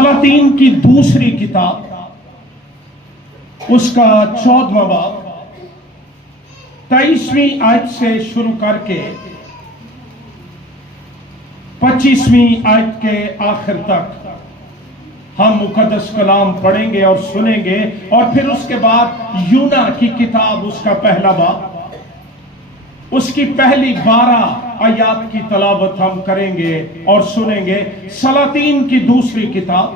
सलातीन की दूसरी किताब, उसका 14वां बाब 23वीं आयत से शुरू करके 25वीं आयत के आखिर तक हम मुकद्दस कलाम पढ़ेंगे और सुनेंगे। और फिर उसके बाद यूना की किताब, उसका पहला बाब, उसकी पहली 12 आयत की तलावत हम करेंगे और सुनेंगे। सलातीन की दूसरी किताब,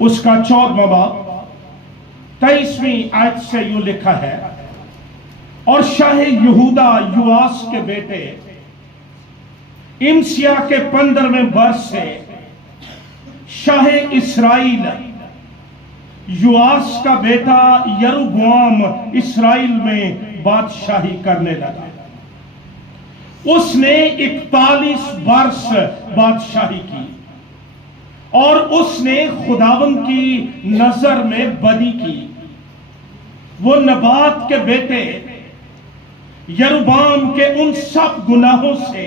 उसका 14वां बाब 23वीं आयत से यूं लिखा है, और शाह यहूदा युआस के बेटे इमसिया के 15वें वर्ष से शाह इस्राइल युआस का बेटा यरूबोआम इस्राइल में बादशाही करने लगा। उसने 41 वर्ष बादशाही की और उसने खुदावंद की नजर में बदी की। वो नबात के बेटे यरूबाम के उन सब गुनाहों से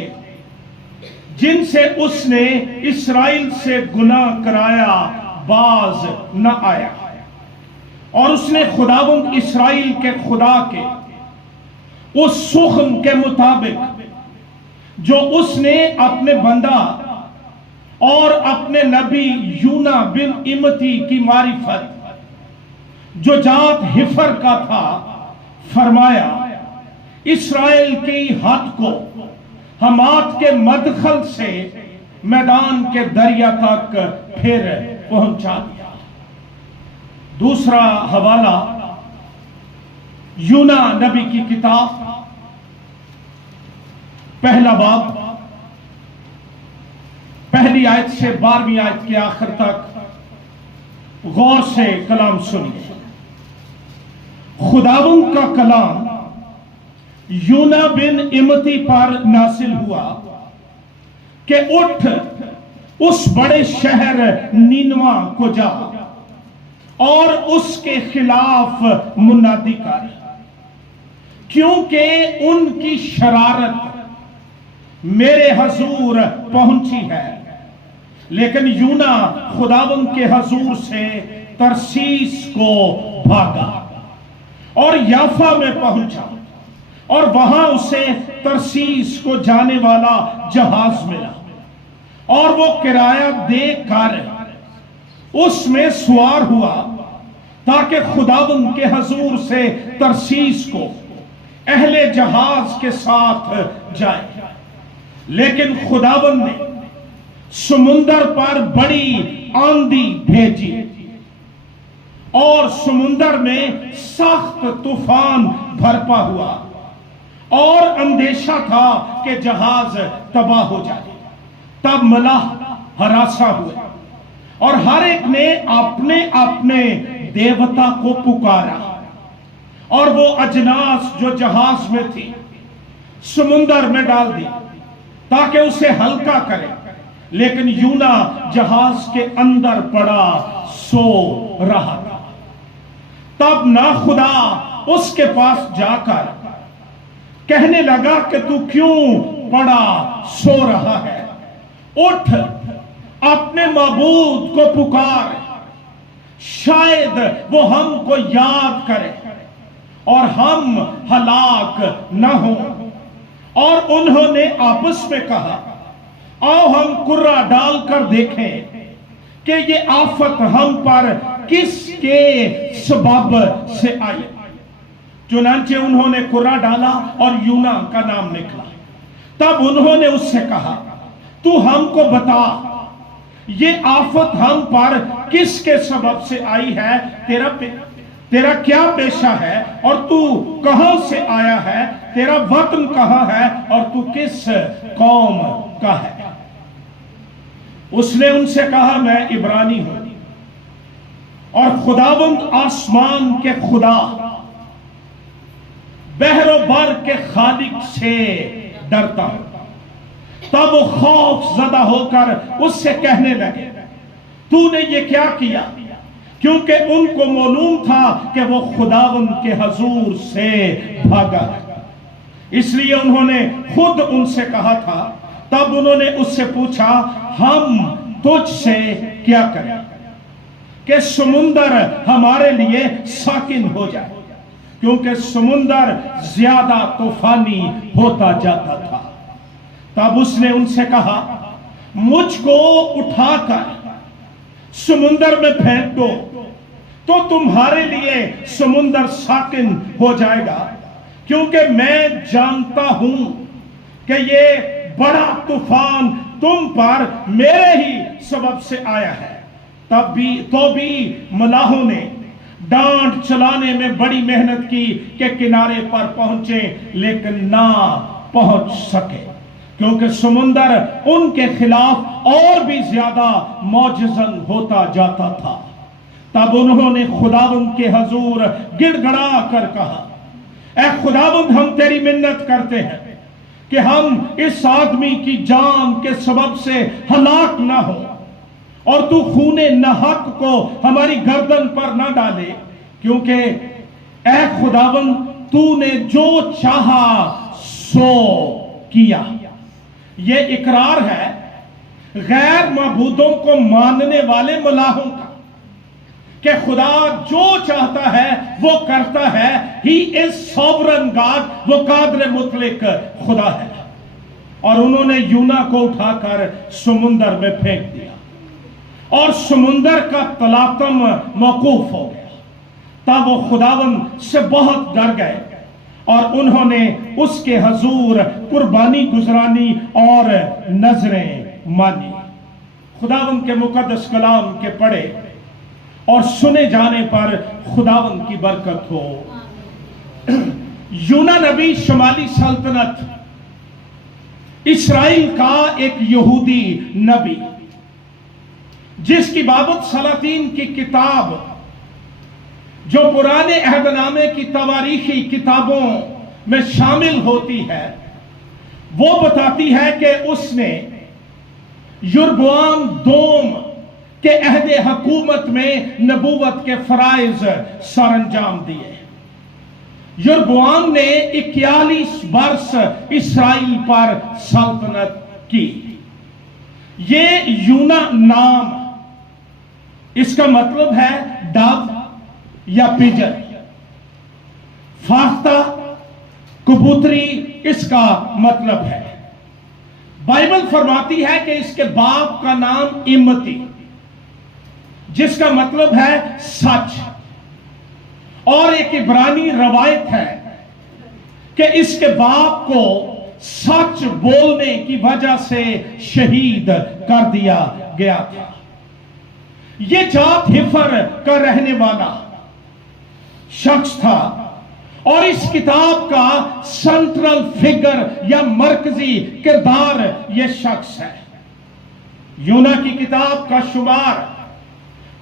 जिनसे उसने इस्राइल से गुनाह कराया बाज न आया, और उसने खुदावंद इस्राइल के खुदा के उस सुख्म के मुताबिक जो उसने अपने बंदा और अपने नबी यूना बिन इमती की मारिफत जो जात हिफर का था फरमाया, इस्राएल की हद को हमात के मदखल से मैदान के दरिया तक फिर पहुंचा दिया। दूसरा हवाला यूना नबी की किताब, पहला बाब, पहली आयत से 12वीं आयत के आखिर तक गौर से कलाम सुनिए। खुदावंद का कलाम यूना बिन इमती पर नासिल हुआ कि उठ उस बड़े शहर नीनवा को जा और उसके खिलाफ मुनादी कर, क्योंकि उनकी शरारत मेरे हजूर पहुंची है। लेकिन यूना खुदावंद के हजूर से तरसीस को भागा और याफा में पहुंचा, और वहां उसे तरसीस को जाने वाला जहाज मिला, और वो किराया देकर उसमें सवार हुआ ताकि खुदावंद के हजूर से तरसीस को अहले जहाज के साथ जाए। लेकिन खुदावंद ने समुंदर पर बड़ी आंधी भेजी और समुंदर में सख्त तूफान बरपा हुआ, और अंदेशा था कि जहाज तबाह हो जाए। तब मलाह हरासा हुए और हर एक ने अपने अपने देवता को पुकारा, और वो अजनास जो जहाज में थी समुंदर में डाल दी ताकि उसे हल्का करे। लेकिन यूना जहाज के अंदर पड़ा सो रहा था। तब ना खुदा उसके पास जाकर कहने लगा कि तू क्यों पड़ा सो रहा है, उठ अपने माबूद को पुकार, शायद वो हमको याद करे और हम हलाक न हो। और उन्होंने आपस में कहा, आओ हम कुर्रा डालकर देखें कि ये आफत हम पर किसके सबब से आई। चुनांचे उन्होंने कुर्रा डाला और यूना का नाम निकला। तब उन्होंने उससे कहा, तू हमको बता ये आफत हम पर किसके सबब से आई है, तेरा क्या पेशा है, और तू कहां से आया है, तेरा वतन कहां है, और तू किस कौम का है। उसने उनसे कहा, मैं इब्रानी हूं और खुदावंद आसमान के खुदा बहरो बर के खालिक से डरता हूं। तब वो खौफ ज़दा होकर उससे कहने लगे, तूने ये क्या किया, क्योंकि उनको मालूम था कि वो खुदावंद के हजूर से भागा। इसलिए उन्होंने खुद उनसे कहा था। तब उन्होंने उससे पूछा, हम تجھ سے کیا کریں کہ سمندر ہمارے لیے ساکن ہو جائے، کیونکہ سمندر زیادہ طوفانی ہوتا جاتا تھا۔ تب اس نے ان سے کہا مجھ کو اٹھا کر سمندر میں پھینک دو تو تمہارے لیے سمندر ساکن ہو جائے گا، کیونکہ میں جانتا ہوں کہ یہ بڑا طوفان تم پر میرے ہی سبب سے آیا ہے۔ تو بھی ملاحوں نے ڈانٹ چلانے میں بڑی محنت کی کہ کنارے پر پہنچے، لیکن نہ پہنچ سکے، کیونکہ سمندر ان کے خلاف اور بھی زیادہ معجزن ہوتا جاتا تھا۔ تب انہوں نے خداوند کے حضور گڑ گڑا کر کہا اے خداوند، ہم تیری منت کرتے ہیں کہ ہم اس آدمی کی جان کے سبب سے ہلاک نہ ہو، اور تو خون ناحق کو ہماری گردن پر نہ ڈالے، کیونکہ اے خداوند تو نے جو چاہا سو کیا۔ یہ اقرار ہے غیر معبودوں کو ماننے والے ملاحوں کا کہ خدا جو چاہتا ہے وہ کرتا ہے۔ He is sovereign God، وہ قادر مطلق خدا ہے۔ اور انہوں نے یونا کو اٹھا کر سمندر میں پھینک دیا، اور سمندر کا تلاطم موقوف ہو گیا۔ تب وہ خداوند سے بہت ڈر گئے، اور انہوں نے اس کے حضور قربانی گزرانی اور نذریں مانی۔ خداوند کے مقدس کلام کے پڑھے اور سنے جانے پر خداوند کی برکت ہو۔ یونا نبی شمالی سلطنت اسرائیل کا ایک یہودی نبی، جس کی بابت سلاطین کی کتاب جو پرانے عہد نامے کی تواریخی کتابوں میں شامل ہوتی ہے، وہ بتاتی ہے کہ اس نے یربعام دوم کے عہد حکومت میں نبوت کے فرائض سر انجام دیے۔ یربعام نے 41 برس اسرائیل پر سلطنت کی۔ یہ یونا نام، اس کا مطلب ہے ڈو یا پجن، فاختہ کبوتری اس کا مطلب ہے۔ بائبل فرماتی ہے کہ اس کے باپ کا نام امتی، جس کا مطلب ہے سچ، اور ایک عبرانی روایت ہے کہ اس کے باپ کو سچ بولنے کی وجہ سے شہید کر دیا گیا تھا۔ یہ جات حفر کا رہنے والا شخص تھا، اور اس کتاب کا سنٹرل فگر یا مرکزی کردار یہ شخص ہے۔ یونا کی کتاب کا شمار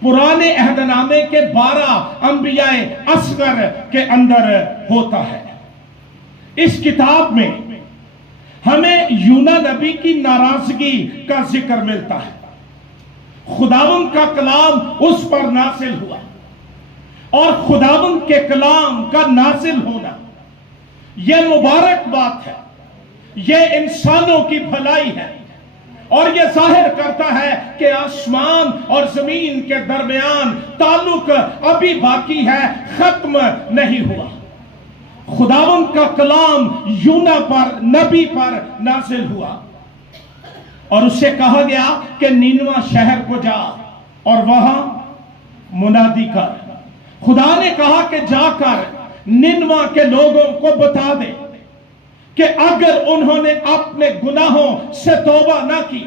پرانے عہد نامے کے 12 انبیاء اصغر کے اندر ہوتا ہے۔ اس کتاب میں ہمیں یونا نبی کی ناراضگی کا ذکر ملتا ہے۔ خداوند کا کلام اس پر نازل ہوا، اور خداوند کے کلام کا نازل ہونا یہ مبارک بات ہے، یہ انسانوں کی بھلائی ہے، اور یہ ظاہر کرتا ہے کہ آسمان اور زمین کے درمیان تعلق ابھی باقی ہے، ختم نہیں ہوا۔ خداوند کا کلام یونا پر، نبی پر نازل ہوا، اور اسے کہا گیا کہ نینوا شہر کو جا اور وہاں منادی کر۔ خدا نے کہا کہ جا کر نینوا کے لوگوں کو بتا دے کہ اگر انہوں نے اپنے گناہوں سے توبہ نہ کی،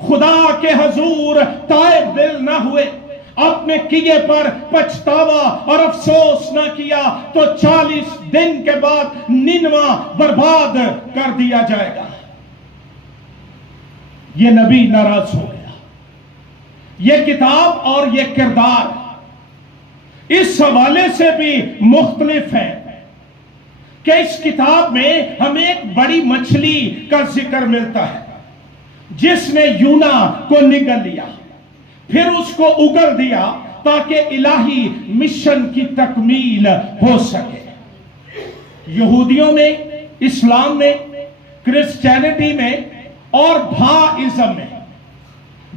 خدا کے حضور تائب دل نہ ہوئے، اپنے کیے پر پچھتاوا اور افسوس نہ کیا، تو 40 دن کے بعد نینوا برباد کر دیا جائے گا۔ یہ نبی ناراض ہو گیا۔ یہ کتاب اور یہ کردار اس حوالے سے بھی مختلف ہے کہ اس کتاب میں ہمیں ایک بڑی مچھلی کا ذکر ملتا ہے، جس نے یونا کو نگل لیا، پھر اس کو اگل دیا تاکہ الہی مشن کی تکمیل ہو سکے۔ یہودیوں میں، اسلام میں، کرسچینٹی میں اور بھائزم میں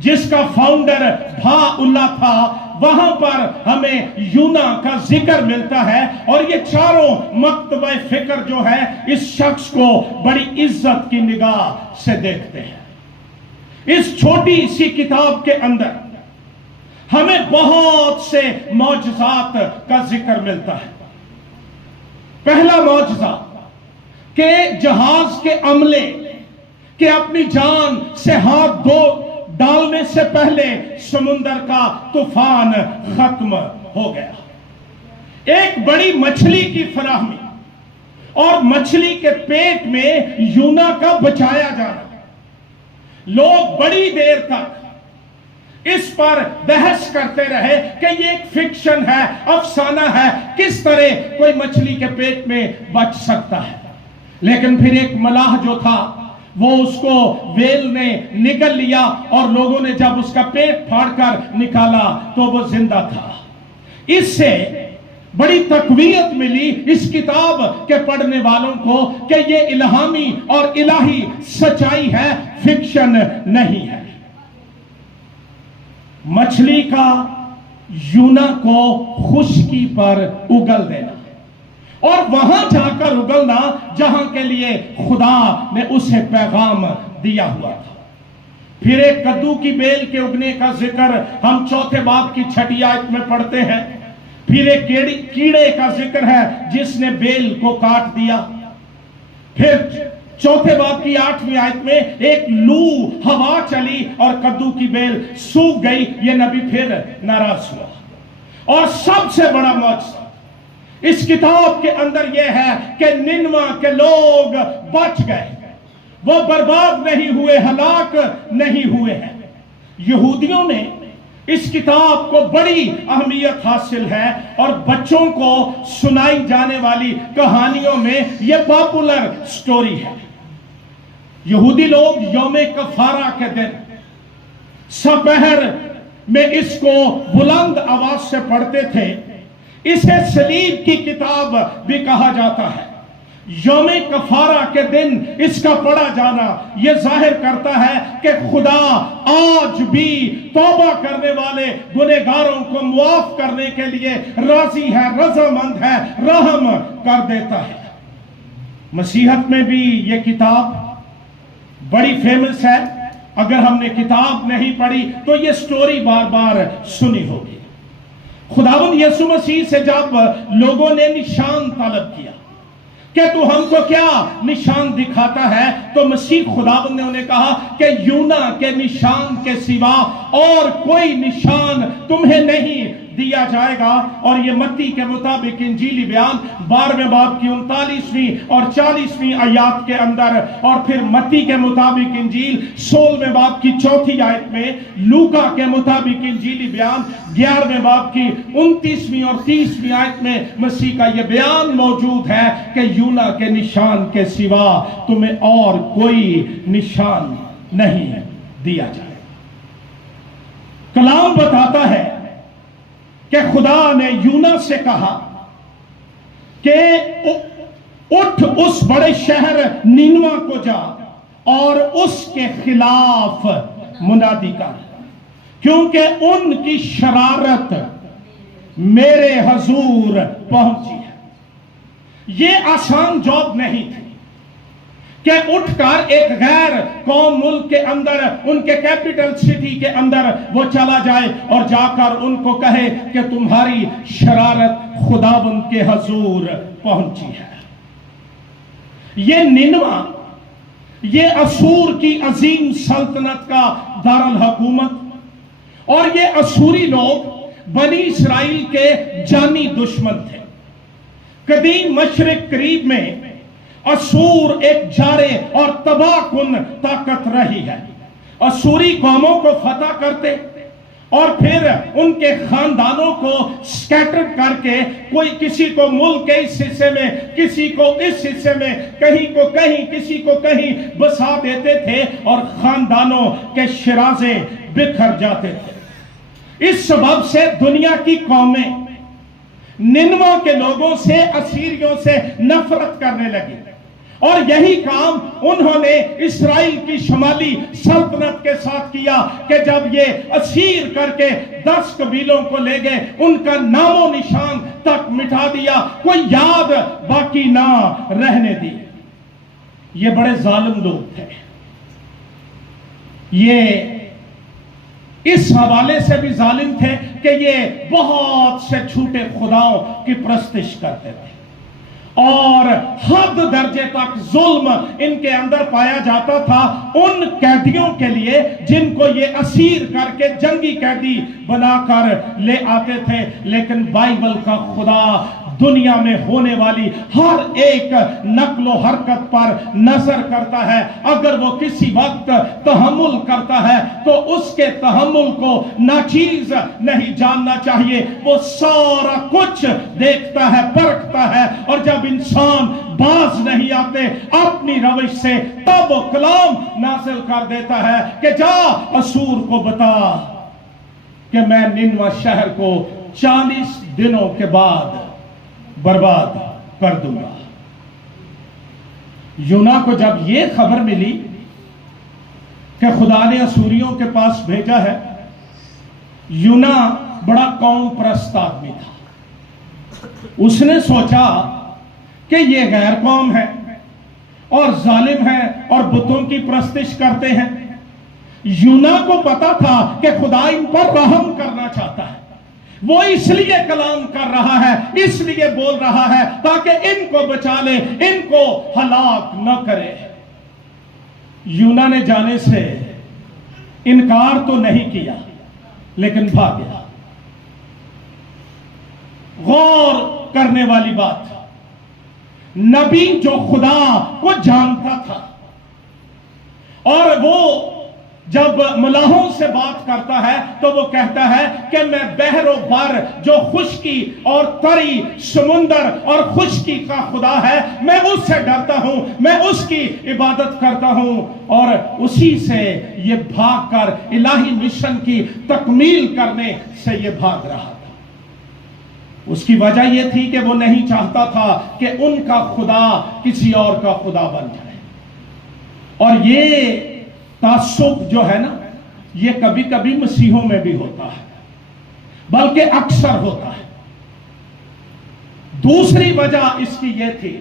جس کا فاؤنڈر بھا اللہ تھا، وہاں پر ہمیں یونا کا ذکر ملتا ہے، اور یہ چاروں مکتبہ فکر جو ہے اس شخص کو بڑی عزت کی نگاہ سے دیکھتے ہیں۔ اس چھوٹی سی کتاب کے اندر ہمیں بہت سے معجزات کا ذکر ملتا ہے۔ پہلا معجزہ کہ جہاز کے عملے کہ اپنی جان سے ہاتھ دھو ڈالنے سے پہلے سمندر کا طوفان ختم ہو گیا۔ ایک بڑی مچھلی کی فراہمی اور مچھلی کے پیٹ میں یونا کا بچایا جانا۔ لوگ بڑی دیر تک اس پر بحث کرتے رہے کہ یہ ایک فکشن ہے، افسانہ ہے، کس طرح کوئی مچھلی کے پیٹ میں بچ سکتا ہے۔ لیکن پھر ایک ملاح جو تھا وہ اس کو ویل نے نگل لیا، اور لوگوں نے جب اس کا پیٹ پھاڑ کر نکالا تو وہ زندہ تھا۔ اس سے بڑی تقویت ملی اس کتاب کے پڑھنے والوں کو کہ یہ الہامی اور الہی سچائی ہے، فکشن نہیں ہے۔ مچھلی کا یونا کو خشکی پر اگل دینا، اور وہاں جا کر اگلنا جہاں کے لیے خدا نے اسے پیغام دیا ہوا تھا۔ پھر ایک کدو کی بیل کے اگنے کا ذکر ہم چوتھے باب کی 6 آیت میں پڑھتے ہیں۔ پھر ایک کیڑے کا ذکر ہے جس نے بیل کو کاٹ دیا۔ پھر چوتھے باب کی 8ویں آیت میں ایک لو ہوا چلی اور کدو کی بیل سوکھ گئی، یہ نبی پھر ناراض ہوا۔ اور سب سے بڑا معجزہ اس کتاب کے اندر یہ ہے کہ ننوہ کے لوگ بچ گئے، وہ برباد نہیں ہوئے، ہلاک نہیں ہوئے ہیں۔ یہودیوں میں اس کتاب کو بڑی اہمیت حاصل ہے، اور بچوں کو سنائی جانے والی کہانیوں میں یہ پاپولر سٹوری ہے۔ یہودی لوگ یوم کفارہ کے دن سپہر میں اس کو بلند آواز سے پڑھتے تھے۔ اسے صلیب کی کتاب بھی کہا جاتا ہے۔ یوم کفارہ کے دن اس کا پڑھا جانا یہ ظاہر کرتا ہے کہ خدا آج بھی توبہ کرنے والے گنہگاروں کو معاف کرنے کے لیے راضی ہے، رضامند ہے، رحم کر دیتا ہے۔ مسیحت میں بھی یہ کتاب بڑی فیمس ہے۔ اگر ہم نے کتاب نہیں پڑھی تو یہ سٹوری بار بار سنی ہوگی۔ خداوند یسوع مسیح سے جب لوگوں نے نشان طلب کیا کہ تو ہم کو کیا نشان دکھاتا ہے، تو مسیح خداوند نے انہیں کہا کہ یونا کے نشان کے سوا اور کوئی نشان تمہیں نہیں دیا جائے گا۔ اور یہ متی کے مطابق انجیلی بیان 12ویں باب کی 39ویں اور 40ویں آیات کے اندر، اور پھر متی کے مطابق انجیل 16ویں باب کی 4تھی آیت میں، لوکا کے مطابق انجیلی بیان 11ویں باب کی 29ویں اور 30ویں آیت میں مسیح کا یہ بیان موجود ہے کہ یونا کے نشان کے سوا تمہیں اور کوئی نشان نہیں دیا جائے۔ کلام بتاتا ہے کہ خدا نے یونا سے کہا کہ اٹھ اس بڑے شہر نینوا کو جا اور اس کے خلاف منادی کر، کیونکہ ان کی شرارت میرے حضور پہنچی ہے۔ یہ آسان جاب نہیں تھی کہ اٹھ کر ایک غیر قوم ملک کے اندر، ان کے کیپٹل سٹی کے اندر وہ چلا جائے اور جا کر ان کو کہے کہ تمہاری شرارت خداوند کے حضور پہنچی ہے۔ یہ نینوا، یہ اسور کی عظیم سلطنت کا دارالحکومت، اور یہ اسوری لوگ بنی اسرائیل کے جانی دشمن تھے۔ قدیم مشرق قریب میں اسور ایک جارے اور تباہ کن طاقت رہی ہے۔ اسوری قوموں کو فتح کرتے اور پھر ان کے خاندانوں کو سکیٹر کر کے کوئی کسی کو ملک کے اس حصے میں، کسی کو اس حصے میں، کہیں کو کہیں، کسی کو کہیں بسا دیتے تھے، اور خاندانوں کے شرازے بکھر جاتے تھے۔ اس سبب سے دنیا کی قومیں ننوا کے لوگوں سے، اسیریوں سے نفرت کرنے لگی، اور یہی کام انہوں نے اسرائیل کی شمالی سلطنت کے ساتھ کیا کہ جب یہ اسیر کر کے 10 قبیلوں کو لے گئے، ان کا نام و نشان تک مٹا دیا، کوئی یاد باقی نہ رہنے دی۔ یہ بڑے ظالم لوگ تھے۔ یہ اس حوالے سے بھی ظالم تھے کہ یہ بہت سے چھوٹے خداؤں کی پرستش کرتے تھے، اور حد درجے تک ظلم ان کے اندر پایا جاتا تھا ان قیدیوں کے لیے جن کو یہ اسیر کر کے جنگی قیدی بنا کر لے آتے تھے۔ لیکن بائبل کا خدا دنیا میں ہونے والی ہر ایک نقل و حرکت پر نظر کرتا ہے۔ اگر وہ کسی وقت تحمل کرتا ہے تو اس کے تحمل کو ناچیز نہیں جاننا چاہیے، وہ سارا کچھ دیکھتا ہے، پرکھتا ہے، اور جب انسان باز نہیں آتے اپنی روش سے تب وہ کلام نازل کر دیتا ہے کہ جا اسور کو بتا کہ میں نینوہ شہر کو 40 دنوں کے بعد برباد کر دوں گا۔ یونا کو جب یہ خبر ملی کہ خدا نے اسوریوں کے پاس بھیجا ہے، یونا بڑا قوم پرست آدمی تھا۔ اس نے سوچا کہ یہ غیر قوم ہے اور ظالم ہے اور بتوں کی پرستش کرتے ہیں۔ یونا کو پتا تھا کہ خدا ان پر رحم کرنا چاہتا ہے، وہ اس لیے کلام کر رہا ہے، اس لیے بول رہا ہے تاکہ ان کو بچا لے، ان کو ہلاک نہ کرے۔ یونا نے جانے سے انکار تو نہیں کیا لیکن بھاگ گیا۔ غور کرنے والی بات، نبی جو خدا کو جانتا تھا، اور وہ جب ملاحوں سے بات کرتا ہے تو وہ کہتا ہے کہ میں بحر و بر جو خشکی اور تری سمندر اور خشکی کا خدا ہے، میں اس سے ڈرتا ہوں، میں اس کی عبادت کرتا ہوں، اور اسی سے یہ بھاگ کر الہی مشن کی تکمیل کرنے سے یہ بھاگ رہا تھا۔ اس کی وجہ یہ تھی کہ وہ نہیں چاہتا تھا کہ ان کا خدا کسی اور کا خدا بن جائے۔ اور یہ تعصب جو ہے نا، یہ کبھی کبھی مسیحوں میں بھی ہوتا ہے، بلکہ اکثر ہوتا ہے۔ دوسری وجہ اس کی یہ تھی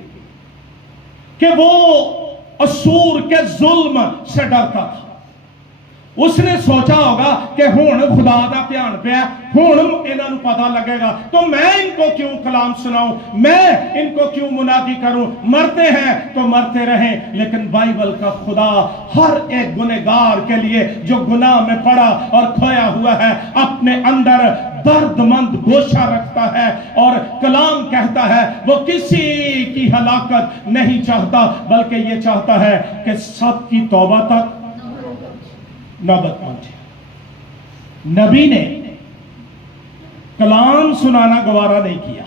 کہ وہ اسور کے ظلم سے ڈرتا تھا۔ اس نے سوچا ہوگا کہ ہون خدا دا دھیان پہ ہے، ہون انہاں نوں پتہ لگے گا تو میں ان کو کیوں کلام سناؤں، میں ان کو کیوں منادی کروں، مرتے ہیں تو مرتے رہیں۔ لیکن بائبل کا خدا ہر ایک گنہگار کے لیے جو گناہ میں پڑا اور کھویا ہوا ہے اپنے اندر درد مند گوشہ رکھتا ہے، اور کلام کہتا ہے وہ کسی کی ہلاکت نہیں چاہتا بلکہ یہ چاہتا ہے کہ سب کی توبہ تک نوبت پہنچے۔ نبی نے کلام سنانا گوارا نہیں کیا،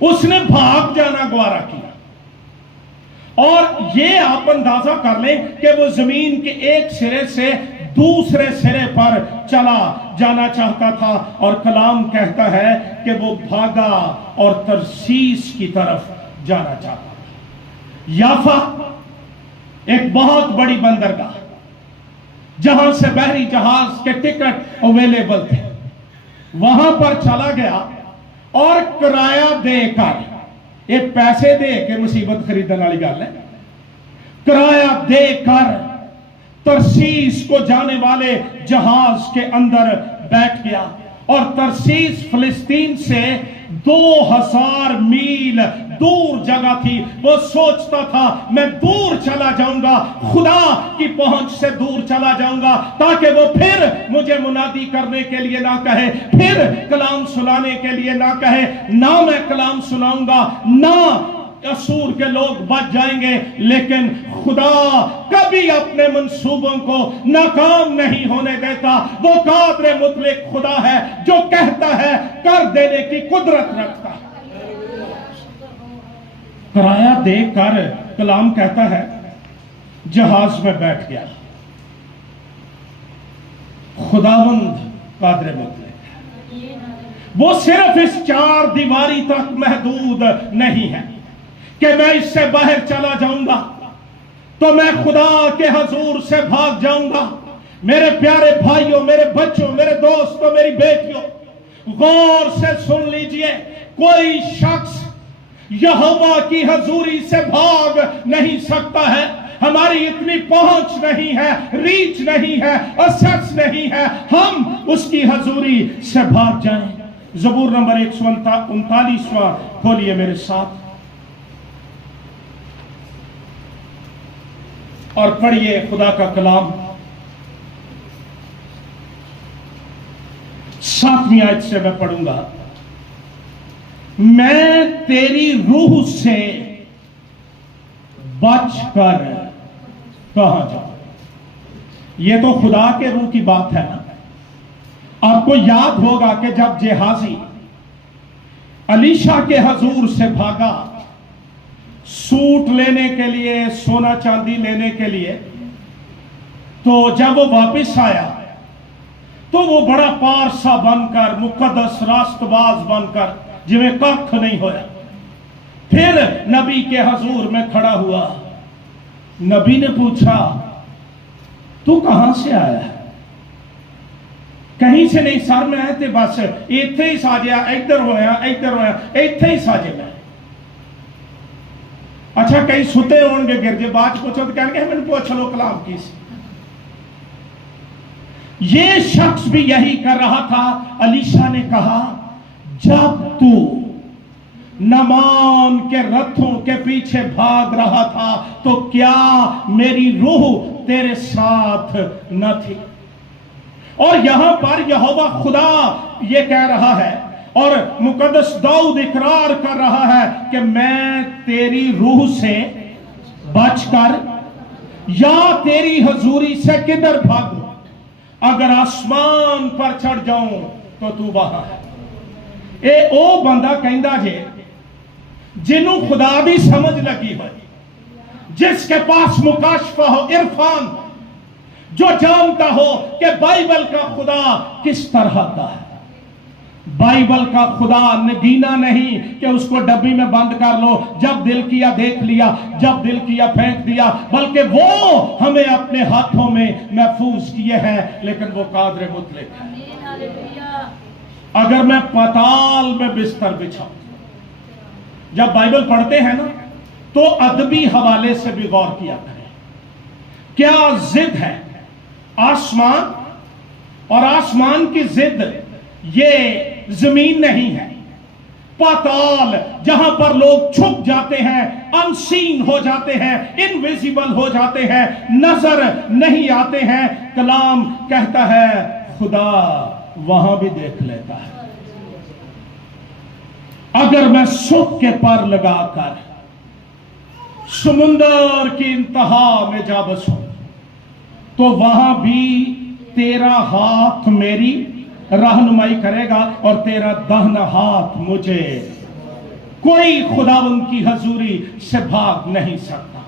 اس نے بھاگ جانا گوارا کیا۔ اور یہ آپ اندازہ کر لیں کہ وہ زمین کے ایک سرے سے دوسرے سرے پر چلا جانا چاہتا تھا، اور کلام کہتا ہے کہ وہ بھاگا اور ترسیس کی طرف جانا چاہتا تھا۔ یافا ایک بہت بڑی بندرگاہ جہاں سے بحری جہاز کے ٹکٹ اویلیبل تھے، وہاں پر چلا گیا اور کرایہ دے کر، ایک پیسے دے کے مصیبت خریدنے والی گل ہے، کرایہ دے کر ترسیس کو جانے والے جہاز کے اندر بیٹھ گیا، اور ترسیس فلسطین سے 2000 میل دور جگہ تھی۔ وہ سوچتا تھا میں دور چلا جاؤں گا، خدا کی پہنچ سے دور چلا جاؤں گا، تاکہ وہ پھر مجھے منادی کرنے کے لیے نہ کہے، پھر کلام سنانے کے لیے نہ کہے، نہ میں کلام سناؤں گا، نہ اسور کے لوگ بچ جائیں گے۔ لیکن خدا کبھی اپنے منصوبوں کو ناکام نہیں ہونے دیتا۔ وہ قادر مطلق خدا ہے جو کہتا ہے کر دینے کی قدرت رکھتا ہے۔ کرایہ دے کر کلام کہتا ہے جہاز میں بیٹھ گیا۔ خداوند قادر مطلق، وہ صرف اس 4 دیواری تک محدود نہیں ہے कि मैं इससे बाहर चला जाऊंगा तो मैं खुदा के हजूर से भाग जाऊंगा। मेरे प्यारे भाइयों, मेरे बच्चों, मेरे दोस्तों, मेरी बेटियों, गौर से सुन लीजिए, कोई शख्स यहोवा की हजूरी से भाग नहीं सकता है। हमारी इतनी पहुंच नहीं है, रीच नहीं है, एक्सेस नहीं है, हम उसकी हजूरी से भाग जाएं। ज़बूर नंबर 139वां खोलिए मेरे साथ और पढ़िए खुदा का कलाम। 7वीं आयत से मैं पढ़ूंगा। मैं तेरी रूह से बचकर कहां जाऊं। यह तो खुदा के रूह की बात है ना। आपको याद होगा कि जब जेहाजी अलीशा के हजूर से भागा सूट लेने के लिए, सोना चांदी लेने के लिए, तो जब वो वापस आया तो वो बड़ा पारसा बनकर, मुकद्दस रास्तबाज बनकर, जिਵੇਂ कख नहीं होया। फिर नबी के हजूर में खड़ा हुआ। नबी ने पूछा, तू कहां से आया है? कहीं से नहीं सर, मैं ते बस इत्थे ही साजिया, इधर होया, इधर होया, इत्थे ही साजे मैं। अच्छा, कई सुते होंगे गिरजे, बाद पूछो तो कहेंगे मैंने पूछ लो कलाम की। ये शख्स भी यही कर रहा था। अलीशा ने कहा, जब तू नमान के रथों के पीछे भाग रहा था तो क्या मेरी रूह तेरे साथ न थी? और यहां पर यहोवा खुदा ये कह रहा है और मुकद्दस दाऊद इकरार कर रहा है कि मैं तेरी रूह से बचकर या तेरी हजूरी से किधर भागूं? अगर आसमान पर चढ़ जाऊं तो तू वहां है। ए ओ बंदा कहंदा जे जिन्हों खुदा दी समझ लगी हो, जिसके पास मुकाशफा हो, इरफान, जो जानता हो कि बाइबल का खुदा किस तरह का है। बाइबल का खुदा नगीना नहीं कि उसको डब्बी में बंद कर लो, जब दिल किया देख लिया, जब दिल किया फेंक दिया, बल्कि वो हमें अपने हाथों में महफूज किए हैं। लेकिन वो कादर मुतलक है। अगर मैं पाताल में बिस्तर बिछाऊं, जब बाइबल पढ़ते हैं ना तो अदबी हवाले से भी गौर किया करें। क्या जिद है आसमान, और आसमान की जिद ये जमीन नहीं है। पाताल, जहां पर लोग छुप जाते हैं, अनसीन हो जाते हैं, इनविजिबल हो जाते हैं, नजर नहीं आते हैं। कलाम कहता है खुदा वहां भी देख लेता है। अगर मैं सुख के पर लगाकर समुंदर की इंतहा में जा बसूं तो वहां भी तेरा हाथ मेरी रहनुमाई करेगा और तेरा दाहिना हाथ मुझे। कोई खुदावंद की हजूरी से भाग नहीं सकता।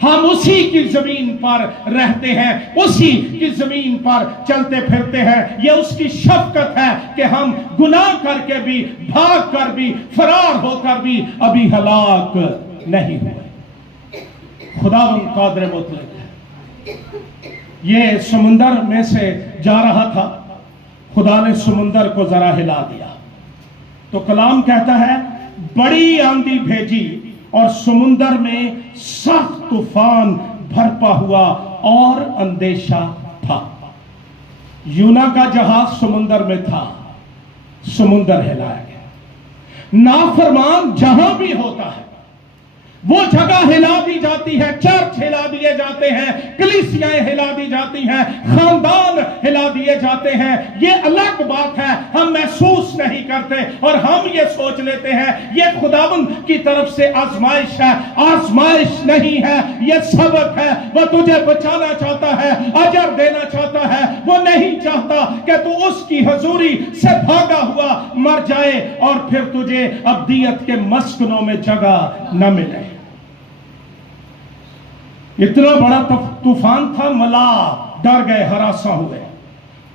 हम उसी की जमीन पर रहते हैं, उसी की जमीन पर चलते फिरते हैं। यह उसकी शफकत है कि हम गुनाह करके भी, भाग कर भी, फरार होकर भी अभी हलाक नहीं हुए। खुदावंद कादर मुतलक है। ये समुंदर में से जा रहा था, खुदा ने समुंदर को जरा हिला दिया तो कलाम कहता है बड़ी आंधी भेजी और समुंदर में सख्त तूफान भरपा हुआ और अंदेशा था। यूना का जहाज समुंदर में था, समुंदर हिलाया गया। नाफरमान जहां भी होता है वो जगह हिला दी जाती है, चर्च हिला दिए जाते हैं, कलीसियाएं हिला दी जाती हैं, खानदान हिला दिए जाते हैं। ये अलग बात है, हम महसूस नहीं करते और हम ये सोच लेते हैं ये खुदावंद की तरफ से आजमाइश है। आजमाइश नहीं है, ये सबक है। वो तुझे बचाना चाहता है, अजर देना चाहता है। वो नहीं चाहता कि तू उसकी हजूरी से भागा हुआ मर जाए और फिर तुझे अब्दियत के मस्कनों में जगह न मिले। इतना बड़ा तूफान था, मला डर गए, हरासा हुए।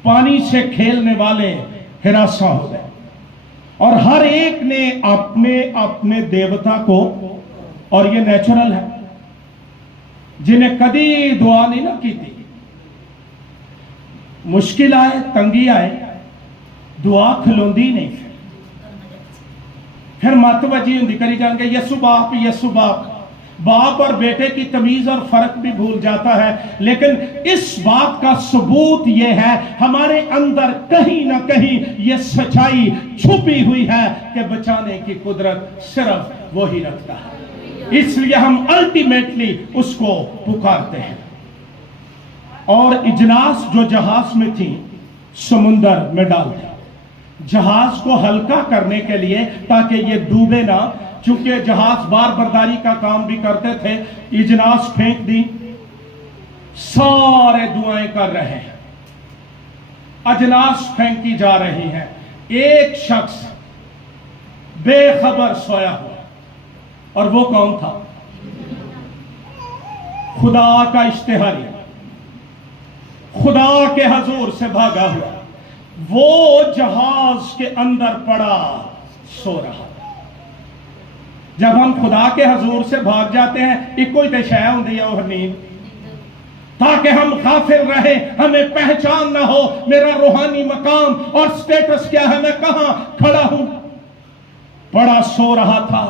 पानी से खेलने वाले हिरासा हो गए और हर एक ने अपने अपने देवता को اور یہ نیچرل ہے، جنہیں کدی دعا نہیں نہ کی تھی، مشکل آئے تنگی آئے دعا کھلوندی نہیں، پھر متوجہ ہوں کری جان گے یسو باپ یسو باپ، باپ اور بیٹے کی تمیز اور فرق بھی بھول جاتا ہے، لیکن اس بات کا ثبوت یہ ہے ہمارے اندر کہیں نہ کہیں یہ سچائی چھپی ہوئی ہے کہ بچانے کی قدرت صرف وہی رکھتا ہے، اس لیے ہم الٹیمیٹلی اس کو پکارتے ہیں۔ اور اجناس جو جہاز میں تھی سمندر میں ڈال دیں، جہاز کو ہلکا کرنے کے لیے تاکہ یہ ڈوبے نہ، چونکہ جہاز بار برداری کا کام بھی کرتے تھے، اجناس پھینک دی، سارے دعائیں کر رہے ہیں، اجناس پھینکی جا رہی ہیں، ایک شخص بے خبر سویا ہوا، اور وہ کون تھا؟ خدا کا اشتہاری، خدا کے حضور سے بھاگا ہوا، وہ جہاز کے اندر پڑا سو رہا۔ جب ہم خدا کے حضور سے بھاگ جاتے ہیں ایک کوئی تشیع ہوندی ہے اور نیند، تاکہ ہم غافل رہے، ہمیں پہچان نہ ہو میرا روحانی مقام اور سٹیٹس کیا ہے، میں کہاں کھڑا ہوں۔ پڑا سو رہا تھا،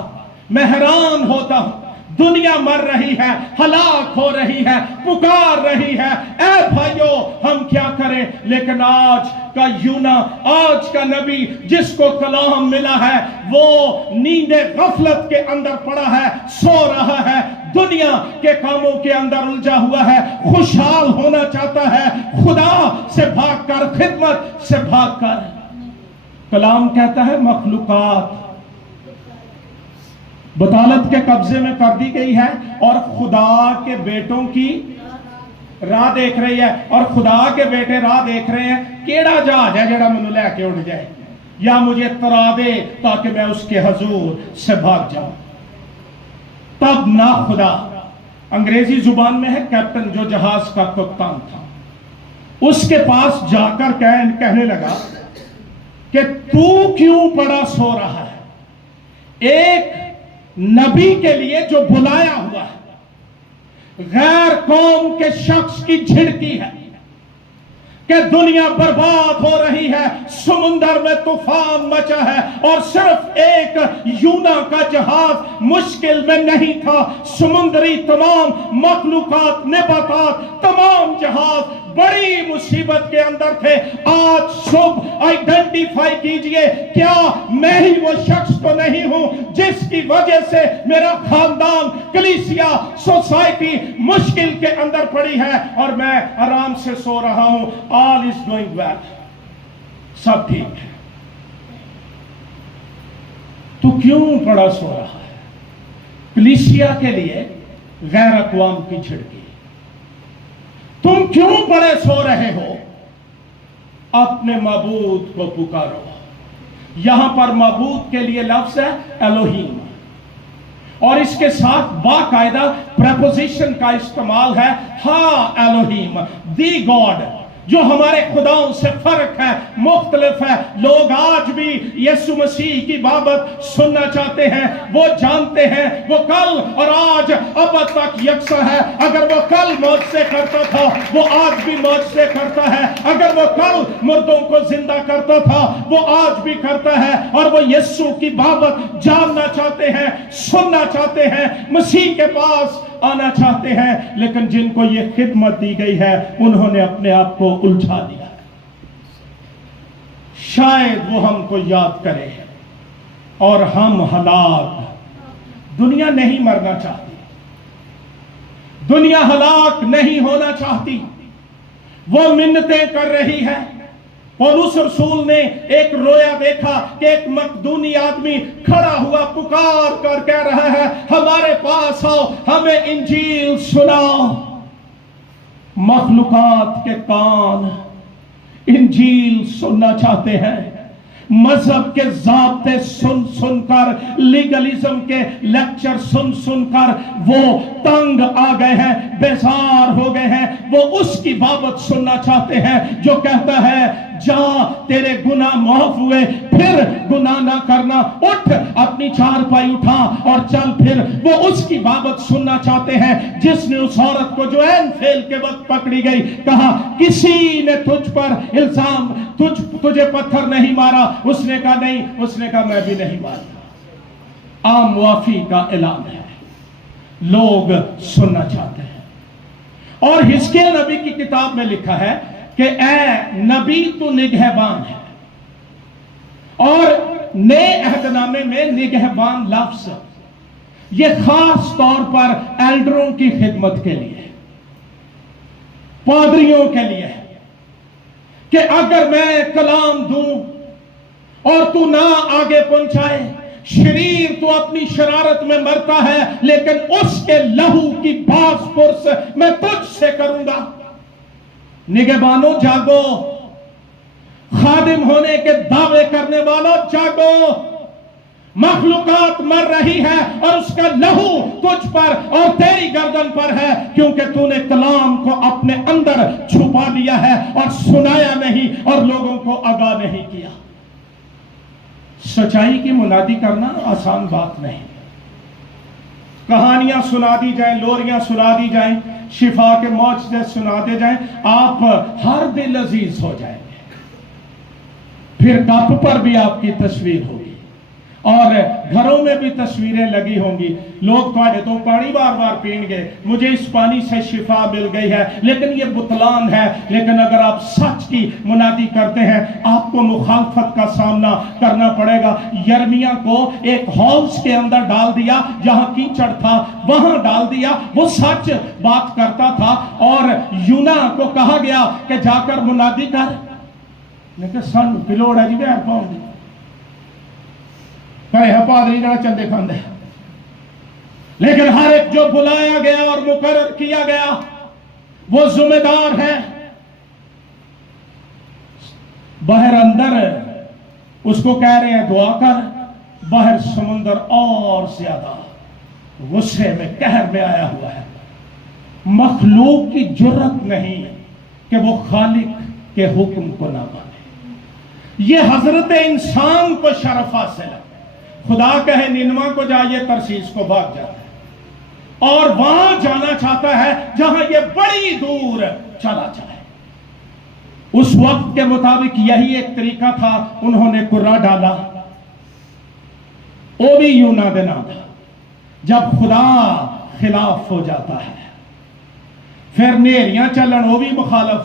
میں حیران ہوتا ہوں، دنیا مر رہی ہے، ہلاک ہو رہی ہے، پکار رہی ہے، اے بھائیو ہم کیا کریں؟ لیکن آج کا یونا، آج کا نبی جس کو کلام ملا ہے، وہ نیند غفلت کے اندر پڑا ہے، سو رہا ہے، دنیا کے کاموں کے اندر الجھا ہوا ہے، خوشحال ہونا چاہتا ہے، خدا سے بھاگ کر، خدمت سے بھاگ کر۔ کلام کہتا ہے مخلوقات بطالت کے قبضے میں کر دی گئی ہے اور خدا کے بیٹوں کی راہ دیکھ رہی ہے، اور خدا کے بیٹے راہ دیکھ رہے ہیں کیڑا جہاز ہے جڑا منو لے کے اڑ جائے یا مجھے ترا دے تاکہ میں اس کے حضور سے بھاگ جاؤں۔ تب نہ خدا، انگریزی زبان میں ہے کیپٹن، جو جہاز کا کپتان تھا، اس کے پاس جا کر کہنے لگا کہ تو کیوں پڑا سو رہا ہے؟ ایک نبی کے لیے جو بلایا ہوا ہے، غیر قوم کے شخص کی جھڑکی ہے کہ دنیا برباد ہو رہی ہے، سمندر میں طوفان مچا ہے، اور صرف ایک یونا کا جہاز مشکل میں نہیں تھا، سمندری تمام مخلوقات، نباتات، تمام جہاز بڑی مصیبت کے اندر تھے۔ آج صبح آئیڈینٹیفائی کیجئے، کیا میں ہی وہ شخص تو نہیں ہوں جس کی وجہ سے میرا خاندان، کلیسیا، سوسائٹی مشکل کے اندر پڑی ہے اور میں آرام سے سو رہا ہوں۔ All is going well، سب ٹھیک ہے، تو کیوں پڑا سو رہا ہے؟ کلیسیا کے لیے غیر اقوام کی جھڑکی، تم کیوں پڑے سو رہے ہو؟ اپنے معبود کو پکارو۔ یہاں پر معبود کے لیے لفظ ہے الوہیم، اور اس کے ساتھ باقاعدہ پریپوزیشن کا استعمال ہے، ہاں الوہیم، دی گاڈ، جو ہمارے خداؤں سے فرق ہے، مختلف ہے۔ لوگ آج بھی یسوع مسیح کی بابت سننا چاہتے ہیں، وہ جانتے ہیں وہ کل اور آج ابد تک یکساں ہے۔ اگر وہ کل معجزے کرتا تھا وہ آج بھی معجزے کرتا ہے، اگر وہ کل مردوں کو زندہ کرتا تھا وہ آج بھی کرتا ہے، اور وہ یسوع کی بابت جاننا چاہتے ہیں، سننا چاہتے ہیں، مسیح کے پاس آنا چاہتے ہیں، لیکن جن کو یہ خدمت دی گئی ہے انہوں نے اپنے آپ کو الجھا دیا۔ شاید وہ ہم کو یاد کرے اور ہم ہلاک۔ دنیا نہیں مرنا چاہتی، دنیا ہلاک نہیں ہونا چاہتی، وہ منتیں کر رہی ہے۔ پولس رسول نے ایک رویا دیکھا کہ ایک مقدونی آدمی کھڑا ہوا پکار کر کہہ رہا ہے، ہمارے پاس آؤ، ہمیں انجیل سناؤ۔ مخلوقات کے کان انجیل سننا چاہتے ہیں، مذہب کے ضابطے سن سن کر، لیگلزم کے لیکچر سن سن کر وہ تنگ آ گئے ہیں، بیزار ہو گئے ہیں۔ وہ اس کی بابت سننا چاہتے ہیں جو کہتا ہے जा तेरे गुनाह माफ हुए, फिर गुनाह ना करना, उठ अपनी चारपाई उठा और चल फिर। वो उसकी बाबत सुनना चाहते हैं जिसने उस औरत को जो ऐन फेल के वक्त पकड़ी गई, कहा किसी ने तुझ पर इल्जाम, तुझे पत्थर नहीं मारा? उसने कहा नहीं। उसने कहा मैं भी नहीं मारा। आम मुआफी का ऐलान है, लोग सुनना चाहते हैं। और हिजकिय्याह नबी की किताब में लिखा है कि ए नबी तू निगहबान है। और नए अहदनामे में निगहबान लफ्ज ये खास तौर पर एल्डरों की खिदमत के लिए, पादरियों के लिए है कि अगर मैं कलाम दूं और तू ना आगे पहुंचाए, शरीर तो अपनी शरारत में मरता है लेकिन उसके लहू की बास पुरस मैं तुझसे करूंगा। निगहबानों जागो, खादिम होने के दावे करने वालों जागो। मखलूकात मर रही है और उसका लहू तुझ पर और तेरी गर्दन पर है, क्योंकि तूने कलाम को अपने अंदर छुपा लिया है और सुनाया नहीं और लोगों को आगाह नहीं किया। सच्चाई की मुनादी करना आसान बात नहीं। कहानियां सुना दी जाए, लोरियां सुना दी जाए, शिफा के मौजज़े सुना दे जाए, आप हर दिल अजीज हो जाएंगे। फिर कप पर भी आपकी तस्वीर होगी और घरों में भी तस्वीरें लगी होंगी। लोग तुम्हारे तो पानी बार बार पीएंगे, मुझे इस पानी से शिफा मिल गई है, लेकिन ये बुतलान है। लेकिन अगर आप सच की मुनादी करते हैं, आपको मुखालफत का सामना करना पड़ेगा। यर्मिया को एक हाउस के अंदर डाल दिया, जहां कीचड़ था वहां डाल दिया। वो सच बात करता था और यूना को कहा गया कि जाकर मुनादी कर, लेकिन सन पिलोड़ है जी बहर पाऊंगी करे है पादरी जरा चंदे खांदे। लेकिन हर एक जो बुलाया गया और मुकर्रर किया गया वो जिम्मेदार है। बाहर अंदर उसको कह रहे हैं दुआ कर, बाहर समुंदर और ज्यादा गुस्से में कहर में आया हुआ है। मखलूक की जुर्रत नहीं कि वो खालिक के हुक्म को ना माने। ये हजरत इंसान को शरफ हासिल है। खुदा कहे निनवा को जाइए, तरसीस को भाग जाता है और वहां जाना चाहता है जहां ये बड़ी दूर चला जाए। उस वक्त के मुताबिक यही एक तरीका था। उन्होंने कुर्रा डाला, वो भी यूना देना था। जब खुदा खिलाफ हो जाता है, फिर नेरियां चलन, वो भी मुखालिफ,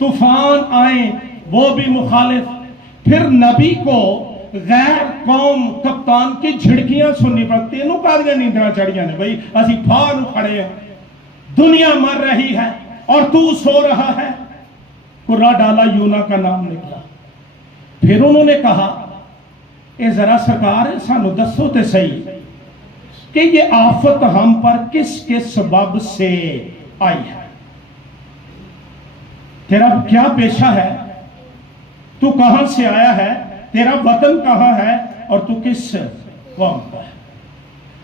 तूफान आए, वो भी मुखालिफ। फिर नबी को गैर कौम कप्तान की झिड़कियां सुननी पड़ती। तेनू कादियां नींदरा चढ़िया ने भाई, असी फार खड़े हैं, दुनिया मर रही है और तू सो रहा है। कुर्रा डाला, यूना का नाम निकला। फिर उन्होंने कहा ए जरा सरकार सानू दसो ते सही कि ये आफत हम पर किसके सबब से आई है? तेरा क्या पेशा है? तू कहां से आया है? तेरा वतन कहां है और तू किस कौम का है?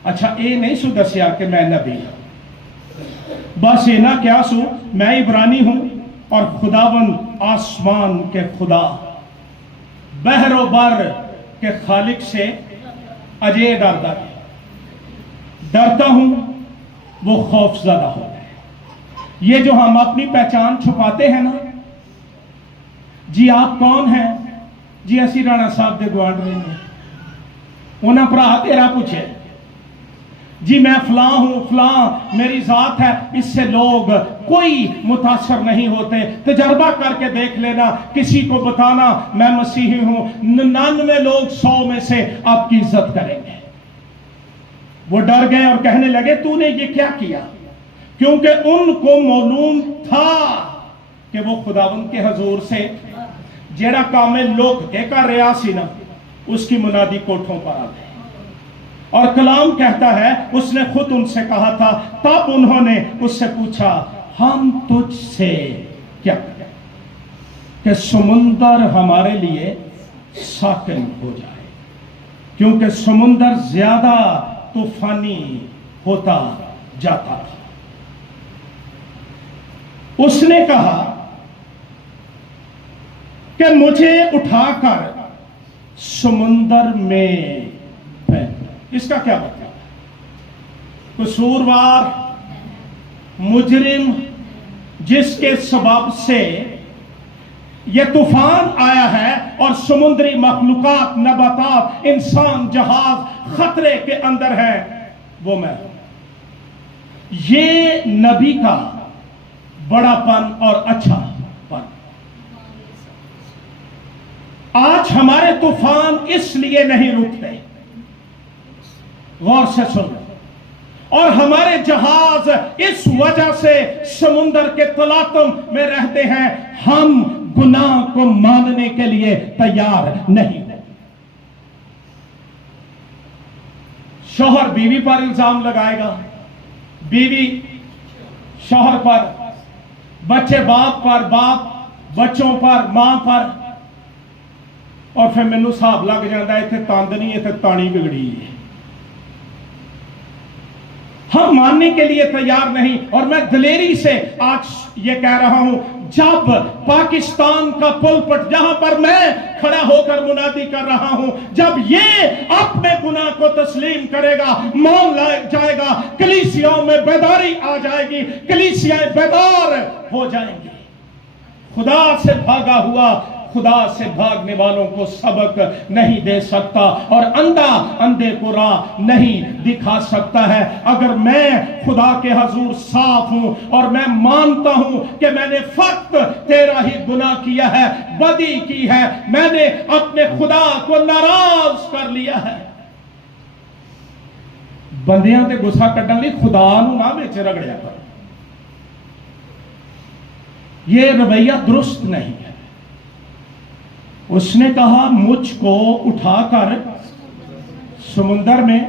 अच्छा ये नहीं सु दसिया कि मैं नबी हूं, बस ये ना क्या सु मैं इब्रानी हूं और खुदावन आसमान के खुदा बहरो बर के खालिक से अजय डरता हूं, वो खौफजदा हो गए। ये जो हम अपनी पहचान छुपाते हैं ना, जी आप कौन हैं? जी असी राणा साहब के गुआंढ रहे हैं। उन्हें भरा तेरा पूछे, जी मैं फलां हूं, फलां मेरी जात है। इससे लोग कोई मुतासर नहीं होते। तजर्बा करके देख लेना, किसी को बताना मैं मसीही हूं, 99 लोग 100 में से आपकी इज्जत करेंगे। वो डर गए और कहने लगे तूने ये क्या किया? क्योंकि उनको मालूम था कि वो खुदावंद के हजूर से जेड़ा काम लोग के कर रहा सी ना, उसकी मुनादी कोठों पर आ गई। और कलाम कहता है उसने खुद उनसे कहा था, तब उन्होंने उससे पूछा हम तुझसे क्या करें कि समुंदर हमारे लिए साकिन हो जाए, क्योंकि समुंदर ज्यादा तूफानी होता जाता था। उसने कहा कि मुझे उठाकर समुंदर में फेंक। इसका क्या मतलब? कसूरवार, मुजरिम, जिसके सबब से ये तूफान आया है और समुद्री मखलूकात, नबातात, इंसान, जहाज खतरे के अंदर है, वो मैं। ये नबी का बड़ापन और अच्छा पन। आज हमारे तूफान इसलिए नहीं रुकते, गौर से सुन, और हमारे जहाज इस वजह से समुंदर के तलातम में रहते हैं, हम गुनाह को मानने के लिए तैयार नहीं। शौहर बीवी पर इल्जाम लगाएगा, बीवी शौहर पर, बच्चे बाप पर, बाप बच्चों पर, मां पर, और फिर मैनू हिसाब लग जाता है इत्थे तंद नहीं, इत्थे तानी बिगड़ी है। हम मानने के लिए तैयार नहीं। और मैं दलेरी से आज ये कह रहा हूं, जब पाकिस्तान का पुलपट, जहां पर मैं खड़ा होकर मुनादी कर रहा हूं, जब ये अपने गुनाह को तस्लीम करेगा, मान जाएगा, कलीसियाओं में बेदारी आ जाएगी, कलीसियाएं बेदार हो जाएंगी। खुदा से भागा हुआ खुदा से भागने वालों को सबक नहीं दे सकता, और अंधा अंधे को राह नहीं दिखा सकता है। अगर मैं खुदा के हजूर साफ हूं और मैं मानता हूं कि मैंने फक्त तेरा ही गुनाह किया है, बदी की है, मैंने अपने खुदा को नाराज कर लिया है, बंदियां ते गुस्सा कड्ढण लई खुदा नूं ना विच रगड़िया कर, ये रवैया दुरुस्त नहीं है। उसने कहा मुझको उठाकर समुंदर में।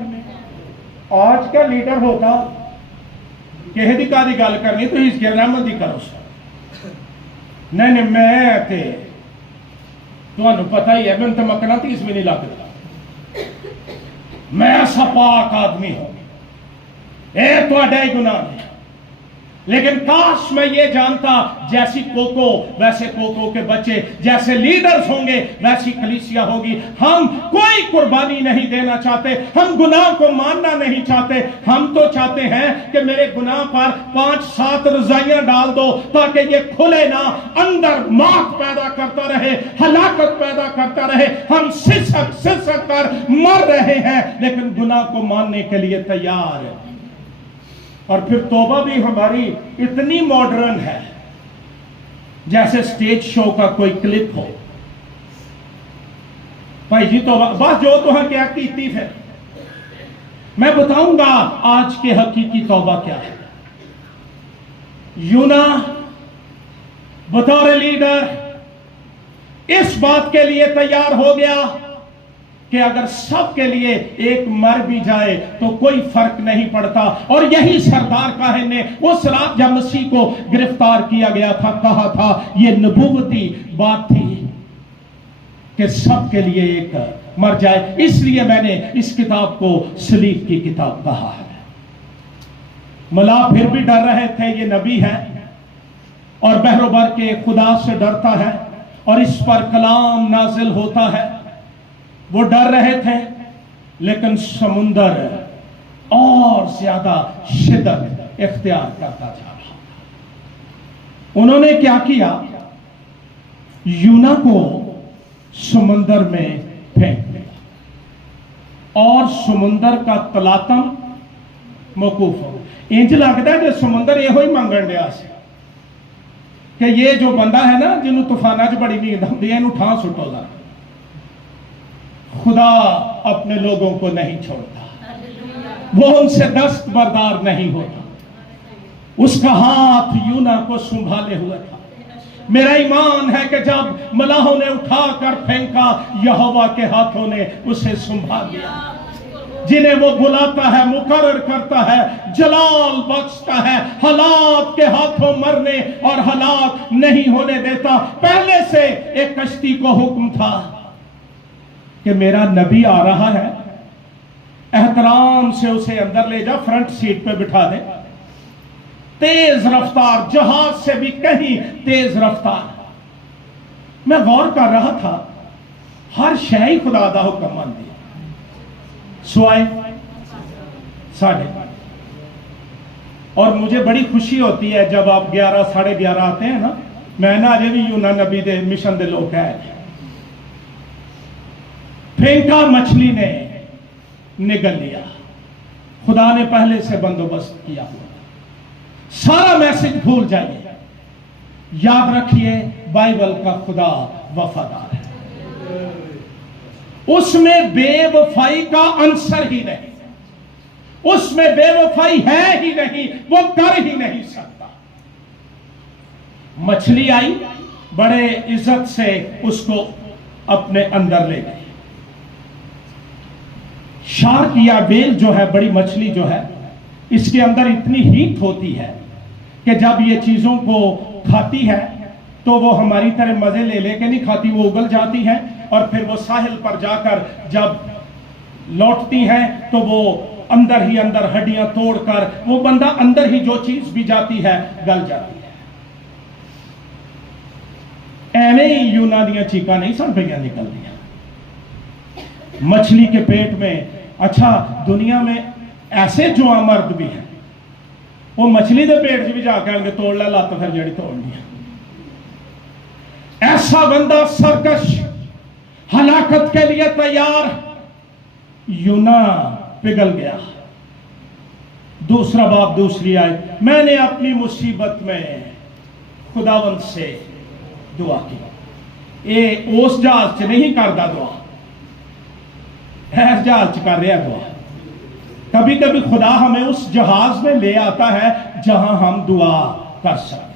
आज का लीडर होता किसी दी कादी गल करनी तो इसकी रहमत ही करो। नहीं नहीं, मैं ते तुहानू पता ही है, मैंने तो मकना 30 भी नहीं लगता, मैं ऐसा पाक आदमी हूं, ये तुहाडा ही गुनाह है। लेकिन काश मैं ये जानता, जैसी कोको वैसे कोको के बच्चे, जैसे लीडर्स होंगे वैसी कलीसिया होगी। हम कोई कुर्बानी नहीं देना चाहते, हम गुनाह को मानना नहीं चाहते। हम तो चाहते हैं कि मेरे गुनाह पर 5-7 रजाइयां डाल दो ताकि ये खुले ना, अंदर मौत पैदा करता रहे, हलाकत पैदा करता रहे। हम सिसक सिसक कर मर रहे हैं, लेकिन गुनाह को मानने के लिए तैयार है। और फिर तौबा भी हमारी इतनी मॉडर्न है, जैसे स्टेज शो का कोई क्लिप हो। भाई जी तौबा बस जो तो है क्या की, फिर मैं बताऊंगा आज के हकीकी तौबा क्या है। यूना बतौर लीडर इस बात के लिए तैयार हो गया कि अगर सबके लिए एक मर भी जाए तो कोई फर्क नहीं पड़ता। और यही सरदार काहे ने उस रात जब मसीह को गिरफ्तार किया गया था कहा था, यह नबूवती बात थी कि सबके लिए एक मर जाए। इसलिए मैंने इस किताब को सलीब की किताब कहा है। मला फिर भी डर रहे थे, ये नबी है और बहरोबर के खुदा से डरता है और इस पर कलाम नाजिल होता है। वो डर रहे थे, लेकिन समुंदर और ज्यादा शिद्दत इख्तियार करता जा रहा था। उन्होंने क्या किया, यूना को समुंदर में फेंक दिया और समुंदर का तलातम मौकूफ हो। इंज लगता है कि समुंदर यो ही मंगन दिया कि ये जो बंदा है ना, जिन्होंने तूफाना च बड़ी नींद आती है, इन्हू ठां सुटो जरा। खुदा अपने लोगों को नहीं छोड़ता, वो उनसे दस्तबरदार नहीं होता। उसका हाथ यूना को संभाले हुआ था। मेरा ईमान है कि जब मलाहों ने उठाकर फेंका, यहोवा के हाथों ने उसे संभाल लिया। जिन्हें वो बुलाता है, मुकर्रर करता है, जलाल बख्शता है, हालात के हाथों मरने और हालात नहीं होने देता। पहले से एक कश्ती को हुक्म था कि मेरा नबी आ रहा है, एहतराम से उसे अंदर ले जा, फ्रंट सीट पे बिठा दे। तेज रफ्तार, जहाज से भी कहीं तेज रफ्तार। میں غور کر رہا تھا ہر شے ہی خدا دا حکم مان دیا سوائے ساڑھے، اور مجھے بڑی خوشی ہوتی ہے جب آپ 11 ساڑھے 11 آتے ہیں نا، میں نا اجے بھی یونا نبی دے مشن دے لوگ ہے، پھینکا مچھلی نے نگل لیا، خدا نے پہلے سے بندوبست کیا ہوا، سارا میسج بھول جائیے، یاد رکھیے بائبل کا خدا وفادار ہے، اس میں بے وفائی کا عنصر ہی نہیں، اس میں بے وفائی ہے ہی نہیں، وہ کر ہی نہیں سکتا۔ مچھلی آئی، بڑے عزت سے اس کو اپنے اندر لے گئی۔ شارک یا ویل جو ہے، بڑی مچھلی جو ہے، اس کے اندر اتنی ہیٹ ہوتی ہے کہ جب یہ چیزوں کو کھاتی ہے تو وہ ہماری طرح مزے لے لے کے نہیں کھاتی، وہ اگل جاتی ہے اور پھر وہ ساحل پر جا کر جب لوٹتی ہیں تو وہ اندر ہی اندر ہڈیاں توڑ کر وہ بندہ اندر ہی جو چیز بھی جاتی ہے گل جاتی ہے۔ ایویں ہی یونا دیاں چیکاں نہیں سن پہ نکل دیا مچھلی کے پیٹ میں۔ اچھا دنیا میں ایسے جوان مرد بھی ہیں، وہ مچھلی دے پیٹ بھی جا کے توڑ لے لات پھر جڑی توڑ لیا۔ ایسا بندہ سرکش، ہلاکت کے لیے تیار، یونا پگھل گیا۔ دوسرا باب دوسری آیت، میں نے اپنی مصیبت میں خداوند سے دعا کی۔ اے اس جہاز سے نہیں کردا دعا، ایس جہاز سے کر رہا دعا۔ کبھی کبھی خدا ہمیں اس جہاز میں لے آتا ہے جہاں ہم دعا کر سکتے۔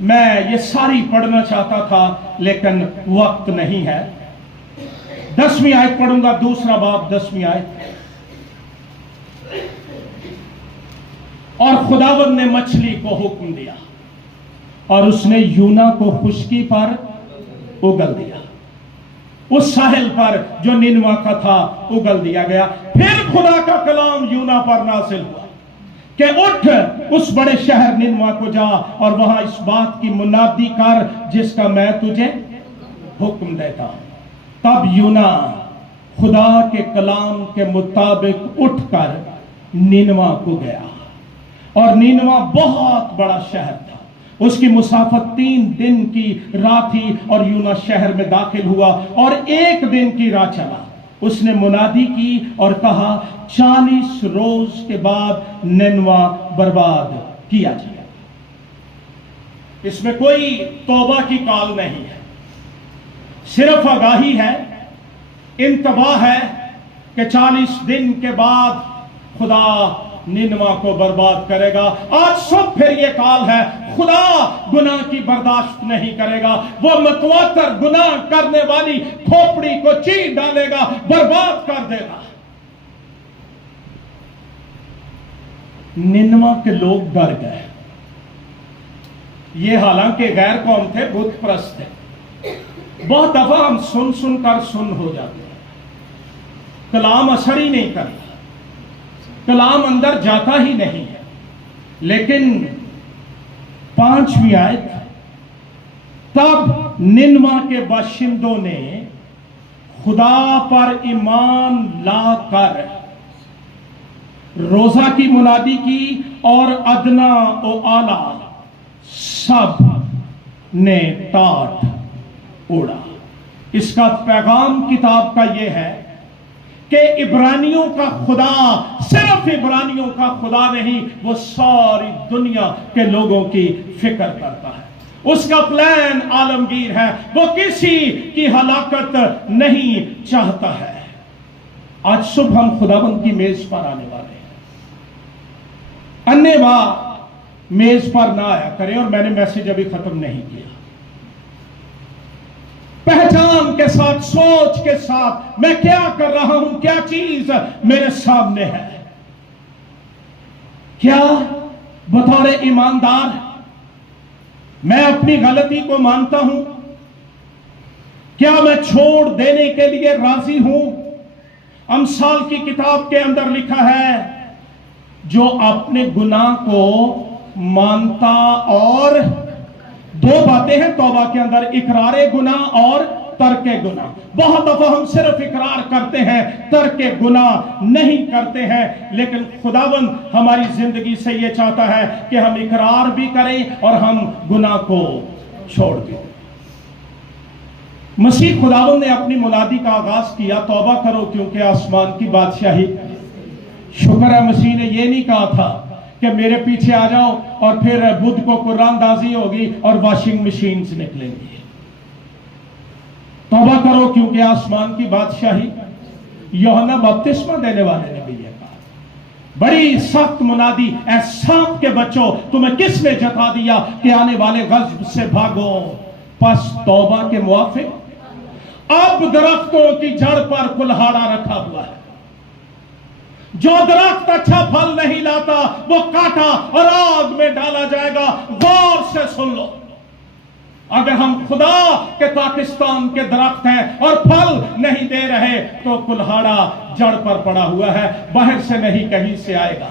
میں یہ ساری پڑھنا چاہتا تھا لیکن وقت نہیں ہے۔ 10ویں آیت پڑھوں گا، دوسرا باب 10ویں آیت۔ اور خداوند نے مچھلی کو حکم دیا اور اس نے یونا کو خشکی پر اگل دیا، اس ساحل پر جو نینوا کا تھا اگل دیا گیا۔ پھر خدا کا کلام یونا پر نازل ہوا کہ اٹھ اس بڑے شہر نینوا کو جا اور وہاں اس بات کی منادی کر جس کا میں تجھے حکم دیتا ہوں۔ تب یونا خدا کے کلام کے مطابق اٹھ کر نینوا کو گیا، اور نینوا بہت بڑا شہر تھا، اس کی مسافت 3 دن کی راہ تھی، اور یونا شہر میں داخل ہوا اور 1 دن کی راہ چلا۔ اس نے منادی کی اور کہا 40 روز کے بعد نینوا برباد کیا جائے۔ اس میں کوئی توبہ کی کال نہیں ہے، صرف آگاہی ہے، انتباہ ہے کہ 40 دن کے بعد خدا نینوا کو برباد کرے گا۔ آج صبح پھر یہ کال ہے، خدا گناہ کی برداشت نہیں کرے گا، وہ متواتر گناہ کرنے والی کھوپڑی کو چیر ڈالے گا، برباد کر دے گا۔ نینوا کے لوگ ڈر گئے، یہ حالانکہ غیر قوم تھے، بت پرست تھے۔ بہت دفعہ ہم سن کر سن ہو جاتے ہیں، کلام اثر ہی نہیں کرتا، کلام اندر جاتا ہی نہیں ہے۔ لیکن 5ویں آیت، تب نینوا کے باشندوں نے خدا پر ایمان لا کر روزہ کی منادی کی، اور ادنا و اعلیٰ سب نے ٹاٹ اڑا۔ اس کا پیغام کتاب کا یہ ہے کہ عبرانیوں کا خدا صرف عبرانیوں کا خدا نہیں، وہ ساری دنیا کے لوگوں کی فکر کرتا ہے، اس کا پلان عالمگیر ہے، وہ کسی کی ہلاکت نہیں چاہتا ہے۔ آج صبح ہم خداوند کی میز پر آنے والے ہیں، انے واہ میز پر نہ آیا کریں، اور میں نے میسج ابھی ختم نہیں کیا۔ پہچان کے ساتھ، سوچ کے ساتھ میں کیا کر رہا ہوں، کیا چیز میرے سامنے ہے، کیا بطور ایماندار میں اپنی غلطی کو مانتا ہوں، کیا میں چھوڑ دینے کے لیے راضی ہوں۔ امثال کی کتاب کے اندر لکھا ہے، جو اپنے گناہ کو مانتا اور दो बातें हैं तौबा के अंदर, इकरार गुनाह और तर्क गुनाह। बहुत दफा हम सिर्फ इकरार करते हैं, तर्क गुनाह नहीं करते हैं, लेकिन खुदावंद हमारी जिंदगी से ये चाहता है कि हम इकरार भी करें और हम गुनाह को छोड़ दें। मसीह खुदावंद ने अपनी मुनादी का आगाज किया, तौबा करो क्योंकि आसमान की बादशाही। शुक्र है मसीह ने ये नहीं कहा था कि मेरे पीछे आ जाओ और फिर बुध को कुरानदाजी होगी और वॉशिंग मशीन से निकलेंगी। तौबा करो क्योंकि आसमान की बादशाही। यूहन्ना बपतिस्मा देने वाले ने भी यह कहा। बड़ी सख्त मुनादी, ऐ सांप के बच्चों, तुम्हें किसने जता दिया कि आने वाले गज़ब से भागो। पस तौबा के मुआफिक अब दरख्तों की जड़ पर कुल्हाड़ा रखा हुआ है। जो दरख्त अच्छा फल नहीं लाता वो काटा और आग में डाला जाएगा। गौर से सुन लो, अगर हम खुदा के पाकिस्तान के दरख्त हैं और फल नहीं दे रहे तो कुल्हाड़ा जड़ पर पड़ा हुआ है, बाहर से नहीं कहीं से आएगा।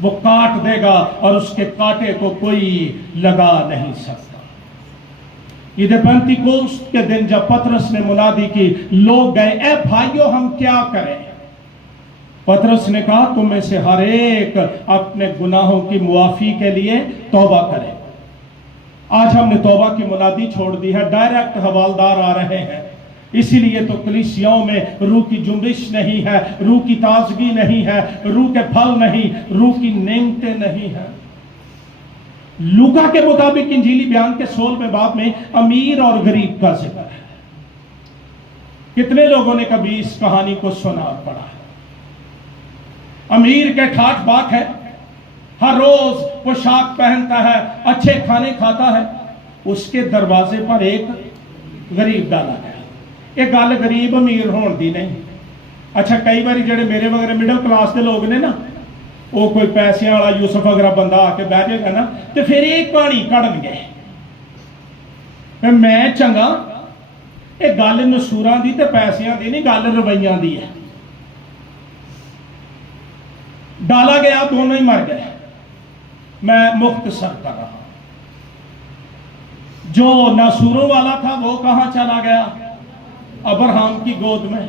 वो काट देगा और उसके कांटे को कोई लगा नहीं सकता। ईद पेंतिकोस्त के दिन जब पतरस ने मुनादी की, लोग गए, ए भाइयों हम क्या करें? पतरस ने कहा, तुम में से हर एक अपने गुनाहों की मुआफी के लिए तौबा करे। आज हमने तौबा की मुनादी छोड़ दी है, डायरेक्ट हवालदार आ रहे हैं। इसीलिए तो कलीसियाओं में रूह की जुम्बिश नहीं है, रूह की ताजगी नहीं है, रूह के फल नहीं, रूह की नेमतें नहीं है। लूका के मुताबिक इंजीली बयान के 16वें बाब में अमीर और गरीब का जिक्र है। कितने लोगों ने कभी इस कहानी को सुना और पढ़ा है? अमीर के ठाठ बाट है, हर रोज पोशाक पहनता है, अच्छे खाने खाता है, उसके दरवाजे पर एक गरीब डाला गया। एक गल गरीब अमीर होने दी नहीं। अच्छा, कई बार जेडे मेरे वगैरह मिडिल क्लास के लोग ने ना, वो कोई पैसे वाला यूसुफ अगर बंदा आके बह जाएगा ना, तो फिर एक कहानी कढ़नगे, मैं चंगा। ये गल नसूरां दी ते पैसियां दी नहीं, गल रवैयां दी है। डाला गया, दोनों ही मर गए। मैं मुख्तसर कर रहा हूं। जो नासूरों वाला था वो कहां चला गया? अब्राहम की गोद में।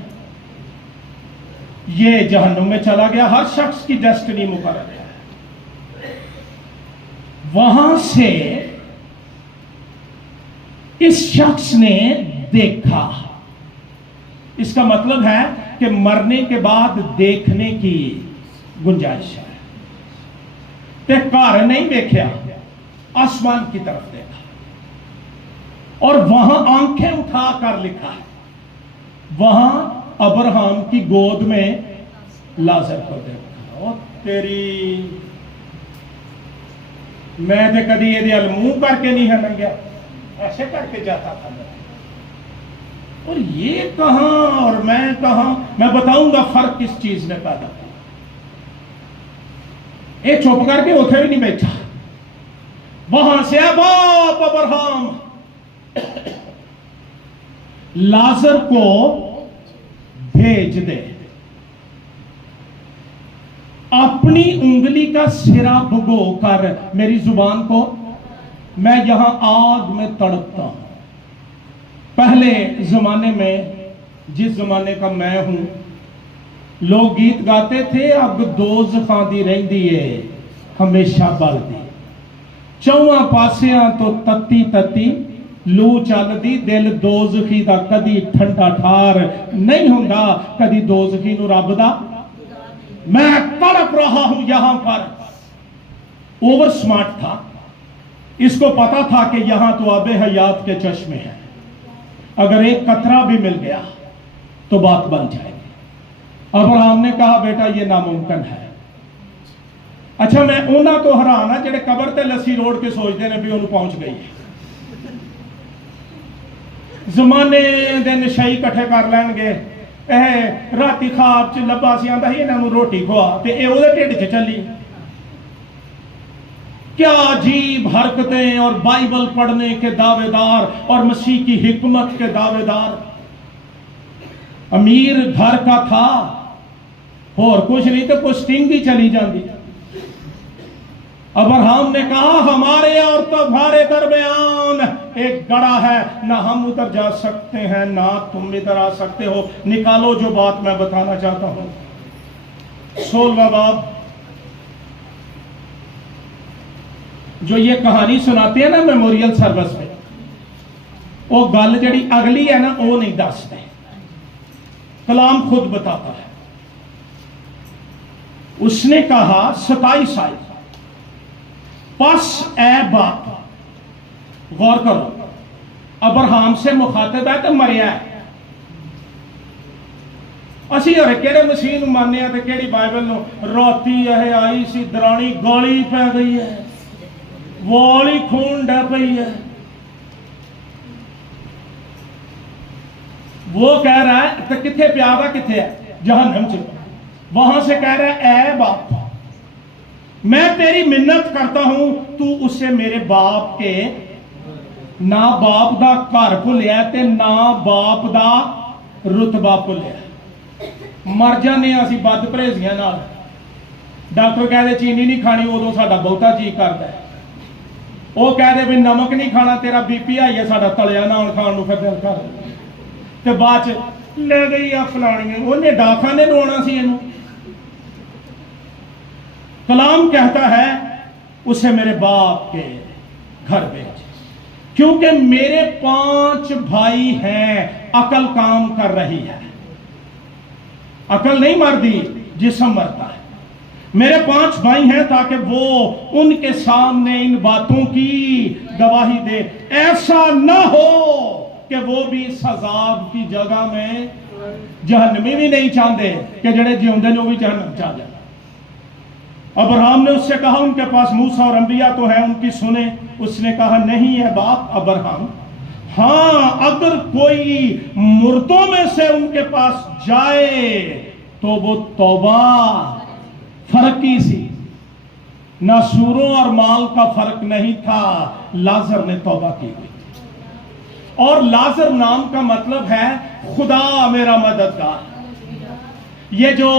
ये जहन्नुम में चला गया। हर शख्स की डेस्टिनी मुकर्रर है। वहां से इस शख्स ने देखा। इसका मतलब है कि मरने के बाद देखने की गुंजाइश है। ते घर नहीं देखा, आसमान की तरफ देखा और वहां आंखें उठा कर लिखा है, वहां अब्राहम की गोद में लाजर को देखा। ओ तेरी, मैं तो कभी ये मुंह करके नहीं है लंघया, ऐसे करके जाता था। और ये कहां और मैं कहां? मैं बताऊंगा फर्क किस चीज ने पैदा किया। ये चुप करके उठे भी नहीं बैठा। वहां से बाप अब्राहम लाजर को भेज दे, अपनी उंगली का सिरा भुगो कर मेरी जुबान को, मैं यहां आग में तड़पता हूं। पहले जमाने में, जिस जमाने का मैं हूं, लोग गीत गाते थे, अब दोज़खां दी रहिंदी है हमेशा बलदी। चौवां पासियां तो तत्ती तत्ती लू चलदी, दिल दोज़खी दा कदी ठंडा ठार नहीं हुंदा, कदी दोज़खी नूं रब दा। मैं तड़प रहा हूं यहां पर। ओवर स्मार्ट था, इसको पता था कि यहां तो आबे हयात के चश्मे हैं, अगर एक कतरा भी मिल गया तो बात बन जाएगी। अब्राहम ने कहा, बेटा ये नामुमकिन है। अच्छा, मैं उन्हां तो हैरान हां जेडे कबर ते लस्सी रोड़ के सोचते हैं भी उन्होंने पहुंच गई है। जमाने दे नशाई इकट्ठे कर लैणगे, राती खाब च लब्बा सी आंदा इन्हां नूं रोटी खुआ, ते ये उहदे ढिड च चली। क्या अजीब हरकतें, और बाइबल पढ़ने के दावेदार और मसीह की हिकमत के दावेदार। अमीर घर का था, और कुछ नहीं तो कुछ स्टिंग ही चली जाती। अब्राहम ने कहा हमारे और तुम्हारे दरमियान एक गड़ा है, ना हम उधर जा सकते हैं ना तुम इधर आ सकते हो, निकालो जो बात मैं बताना चाहता हूं। 16वां बाब, जो ये कहानी सुनाते हैं ना मेमोरियल सर्विस में, वो गल जड़ी अगली है ना वो नहीं दसते, कलाम खुद बताता है। उसने कहा 27 आयत, पस ए बाप, गौर करो, अब्राहम से मुखातिब है तो मरिया है। असी हर केड़े मसीह नूं मानने आ ते केड़ी बाइबल नूं। राती यह आई सी दरानी गाली पै गई है, वाली खून डह पई है। वो कह रहा है तो किथे प्यादा किथे है, जहन्नम च। वहां से कह रहा है ए बाप, मैं तेरी मिन्नत करता हूं, तू उससे मेरे बाप के, ना बाप दा घर भुलिया ते ना बाप दा रुतबा भुलिया। मर जाने असीं बद परहेजियां नाल। डॉक्टर कहते चीनी नहीं खानी, उदों साडा बहुता जी करदा है। वो कहते भी नमक नहीं खाना, तेरा बीपी हाई है, साडा तलिया नाल खाण नूं फिर दिल कर। ते बाद च ले गई आ फलानी, उन्हें डाखाने नूं आउणा सी इहनूं। कलाम कहता है उसे मेरे बाप के घर भेज, क्योंकि मेरे 5 भाई हैं। अकल काम कर रही है, अकल नहीं मरती, जिस्म मरता है। मेरे 5 भाई हैं ताकि वो उनके सामने इन बातों की गवाही दे। ऐसा ना हो कि वो भी सजाब की जगह में, जहन्नमी भी नहीं चाहते कि जड़े जिउंदे ने वो भी जहन्नम चाह जाए। अब्राहम ने उससे कहा उनके पास मूसा और अंबिया तो है, उनकी सुने। उसने कहा नहीं है बाप अब्राहम, हाँ अगर कोई मुर्दों में से उनके पास जाए तो वो तौबा। फर्क की सी, ना सूरों और माल का फर्क नहीं था, लाजर ने तौबा की हुई। और लाजर नाम का मतलब है खुदा मेरा मददगार। ये जो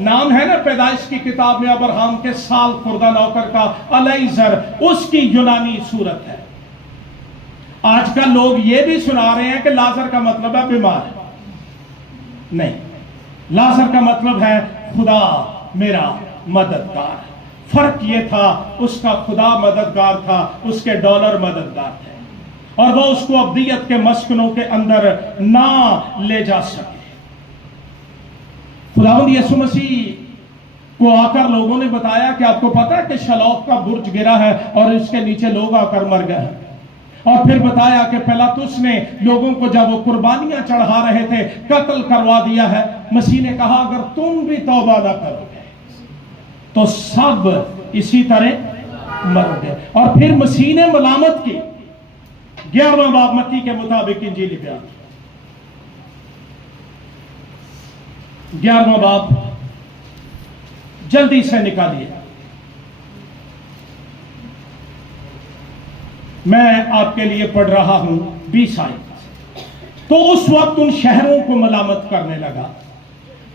नाम है ना पैदाइश की किताब में अब्राहम के साल खुर्दा नौकर का अलैजर, उसकी यूनानी सूरत है। आजकल लोग ये भी सुना रहे हैं कि लाजर का मतलब है बीमार। नहीं, लाजर का मतलब है खुदा मेरा मददगार। फर्क ये था, उसका खुदा मददगार था, उसके डॉलर मददगार थे, और वह उसको अब्दियत के मस्कनों के अंदर ना ले जा सके। खुदावंद यीशु मसीह को आकर लोगों ने बताया कि आपको पता है कि शलौफ का बुर्ज गिरा है और इसके नीचे लोग आकर मर गए हैं। और फिर बताया कि पिलातुस ने लोगों को जब वो कुर्बानियां चढ़ा रहे थे कत्ल करवा दिया है। मसीह ने कहा अगर तुम भी तौबा ना करोगे तो सब इसी तरह मरोगे। और फिर मसीह ने मलामत की। 11वां बाब मत्ती के मुताबिक इंजील बयान, 11वां बाब जल्दी से निकालिए। मैं आपके लिए पढ़ रहा हूं 20 आयत। तो उस वक्त उन शहरों को मलामत करने लगा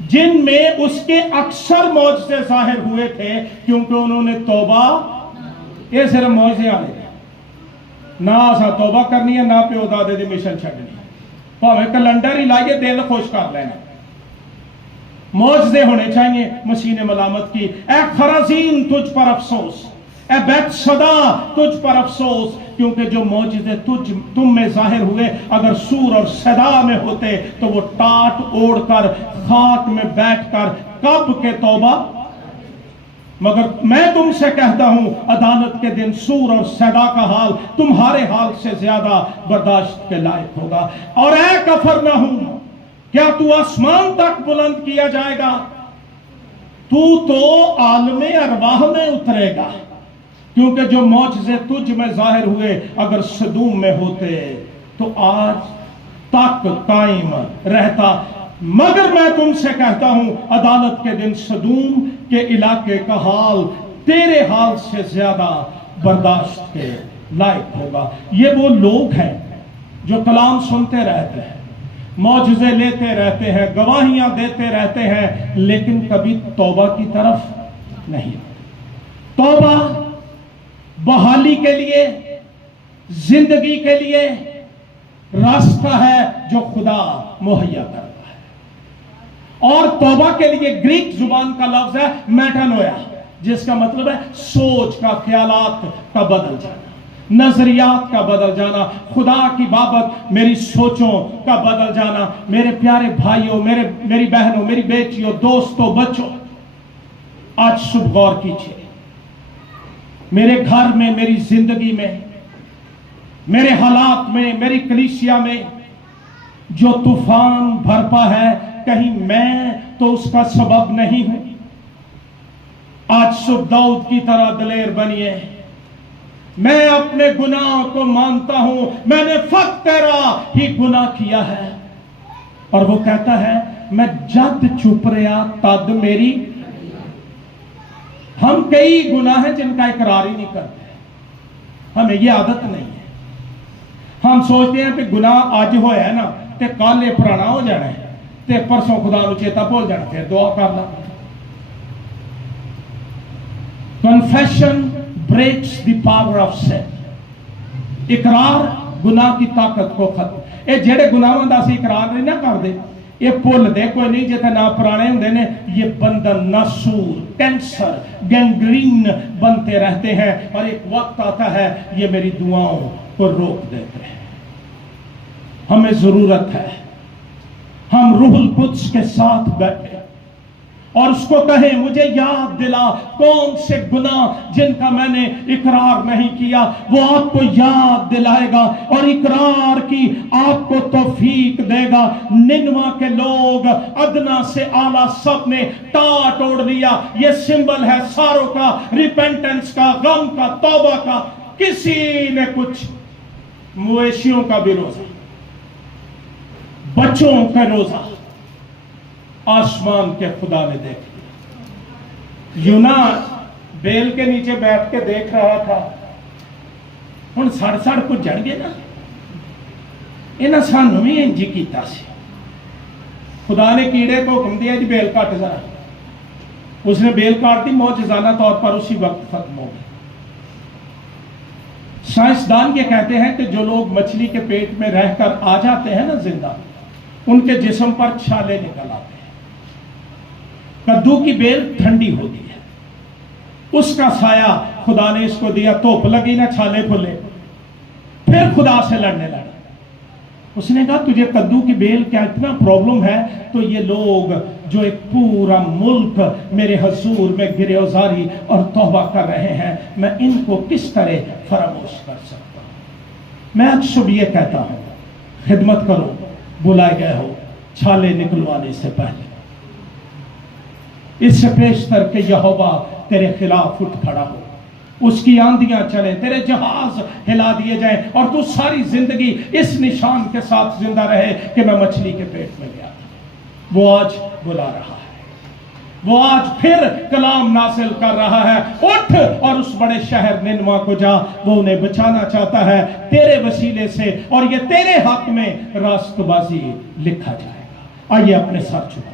जिनमें उसके अक्सर मौजज़े जाहिर हुए थे, क्योंकि उन्होंने तौबा, ये सिर्फ मौजज़े आने ना असा तौबा करनी है ना प्यो दादे दी मिशन छड्डनी, भावें कैलेंडर ही लाइए दिल खुश कर लेना, मौजज़े होने चाहिए। मसीह ने मलामत की, ए खराजीन तुझ पर अफसोस, ए बैतसदा तुझ पर अफसोस, क्योंकि जो मौजज़े तुम में जाहिर हुए अगर सूर और सदा में होते तो वो टाट ओढ़कर खाक में बैठकर कब के तौबा। मगर मैं तुमसे कहता हूं अदालत के दिन सूर और सदा का हाल तुम्हारे हाल से ज्यादा बर्दाश्त के लायक होगा। और ऐ कफरनहूम, क्या तू आसमान तक बुलंद किया जाएगा? तू तो आलमे अरवाह में उतरेगा, क्योंकि जो मौजज़े तुझ में जाहिर हुए अगर सदूम में होते तो आज तक कायम रहता। मगर मैं तुमसे कहता हूं अदालत के दिन सदूम के इलाके का हाल तेरे हाल से ज्यादा बर्दाश्त के लायक होगा। ये वो लोग हैं जो कलाम सुनते रहते हैं, मौजज़े लेते रहते हैं, गवाहियां देते रहते हैं, लेकिन कभी तौबा की तरफ नहीं। तौबा बहाली के लिए, जिंदगी के लिए रास्ता है जो खुदा मुहैया करता है। और तौबा के लिए ग्रीक जुबान का लफ्ज है मेटानोया, जिसका मतलब है सोच का, ख्यालात का बदल जाना, नजरियात का बदल जाना, खुदा की बाबत मेरी सोचों का बदल जाना। मेरे प्यारे भाइयों, मेरी बहनों, मेरी बेटियों, दोस्तों, बच्चों, आज सुबह गौर कीजिए, मेरे घर में, मेरी जिंदगी में, मेरे हालात में, मेरी कलीसिया में जो तूफान बरपा है, कहीं मैं तो उसका सबब नहीं हूं। आज सुबह दाऊद की तरह दलेर बनिए। मैं अपने गुनाह को मानता हूं, मैंने फक्त तेरा ही गुनाह किया है। और वो कहता है, मैं जद चुप रहा तद मेरी। हम कई गुनाह हैं जिनका इकरार ही नहीं करते, हमें ये आदत नहीं है। हम सोचते हैं कि गुनाह आज होया है ना, ते कल ये पुराना हो जाना है, ते परसों खुदा नूं चेता भुल जाना, फिर दुआ करना। Confession breaks the power of sin. इकरार गुनाह की ताकत को खत्म। ये जेड़े गुनाहां दा असीं इकरार नहीं ना करदे, ये भुलदे कोई नहीं, जिथे ना पुराने हुंदे ने, ये बंधन, नासूर, कैंसर, गैंग्रीन बनते रहते हैं। और एक वक्त आता है ये मेरी दुआओं को रोक देते हैं। हमें जरूरत है हम रूहुल कुद्स के साथ बैठे और उसको कहें, मुझे याद दिला कौन से गुनाह जिनका मैंने इकरार नहीं किया। वो आपको याद दिलाएगा और इकरार की आपको तौफीक देगा। निनवा के लोग अदना से आला सब ने टाट ओढ़ लिया। ये सिंबल है सारों का, रिपेंटेंस का, गम का, तौबा का। किसी ने कुछ मवेशियों का भी रोजा, बच्चों का रोजा आसमान के खुदा ने देख लिया। यूना बेल के नीचे बैठ के देख रहा था, हुण सड़ सड़ को जड़गे ना, इन्हां सानू भी इंज ही कीता सी। खुदा ने कीड़े को हुक्म दिया जी बेल काट जरा, उसने बेल काट दी, मौजज़ाना तौर पर उसी वक्त खत्म हो गई। साइंसदान ये कहते हैं कि जो लोग मछली के पेट में रहकर आ जाते हैं ना जिंदा, उनके जिस्म पर छाले निकल आते हैं। कद्दू की बेल ठंडी होती है, उसका साया खुदा ने इसको दिया, धूप लगी ना, छाले खुले, फिर खुदा से लड़ने लगा। उसने कहा, तुझे कद्दू की बेल क्या इतना प्रॉब्लम है? तो ये लोग जो एक पूरा मुल्क मेरे हजूर में गिरफ्तारी और तौबा कर रहे हैं, मैं इनको किस तरह फरामोश कर सकता हूं? मैं आज शुभ ये कहता हूं, खिदमत करो, बुलाए गए हो छाले निकलवाने से पहले। इससे पेशतर के यहोवा तेरे खिलाफ उठ खड़ा हो, उसकी आंधियां चले, तेरे जहाज हिला दिए जाएं और तू सारी जिंदगी इस निशान के साथ जिंदा रहे कि मैं मछली के पेट में गया था। वो आज बुला रहा है, वो आज फिर कलाम नासिल कर रहा है, उठ और उस बड़े शहर निनवा को जा। वो उन्हें बचाना चाहता है तेरे वसीले से, और ये तेरे हक में रास्तबाजी लिखा जाएगा। आइए अपने सर झुकाएं।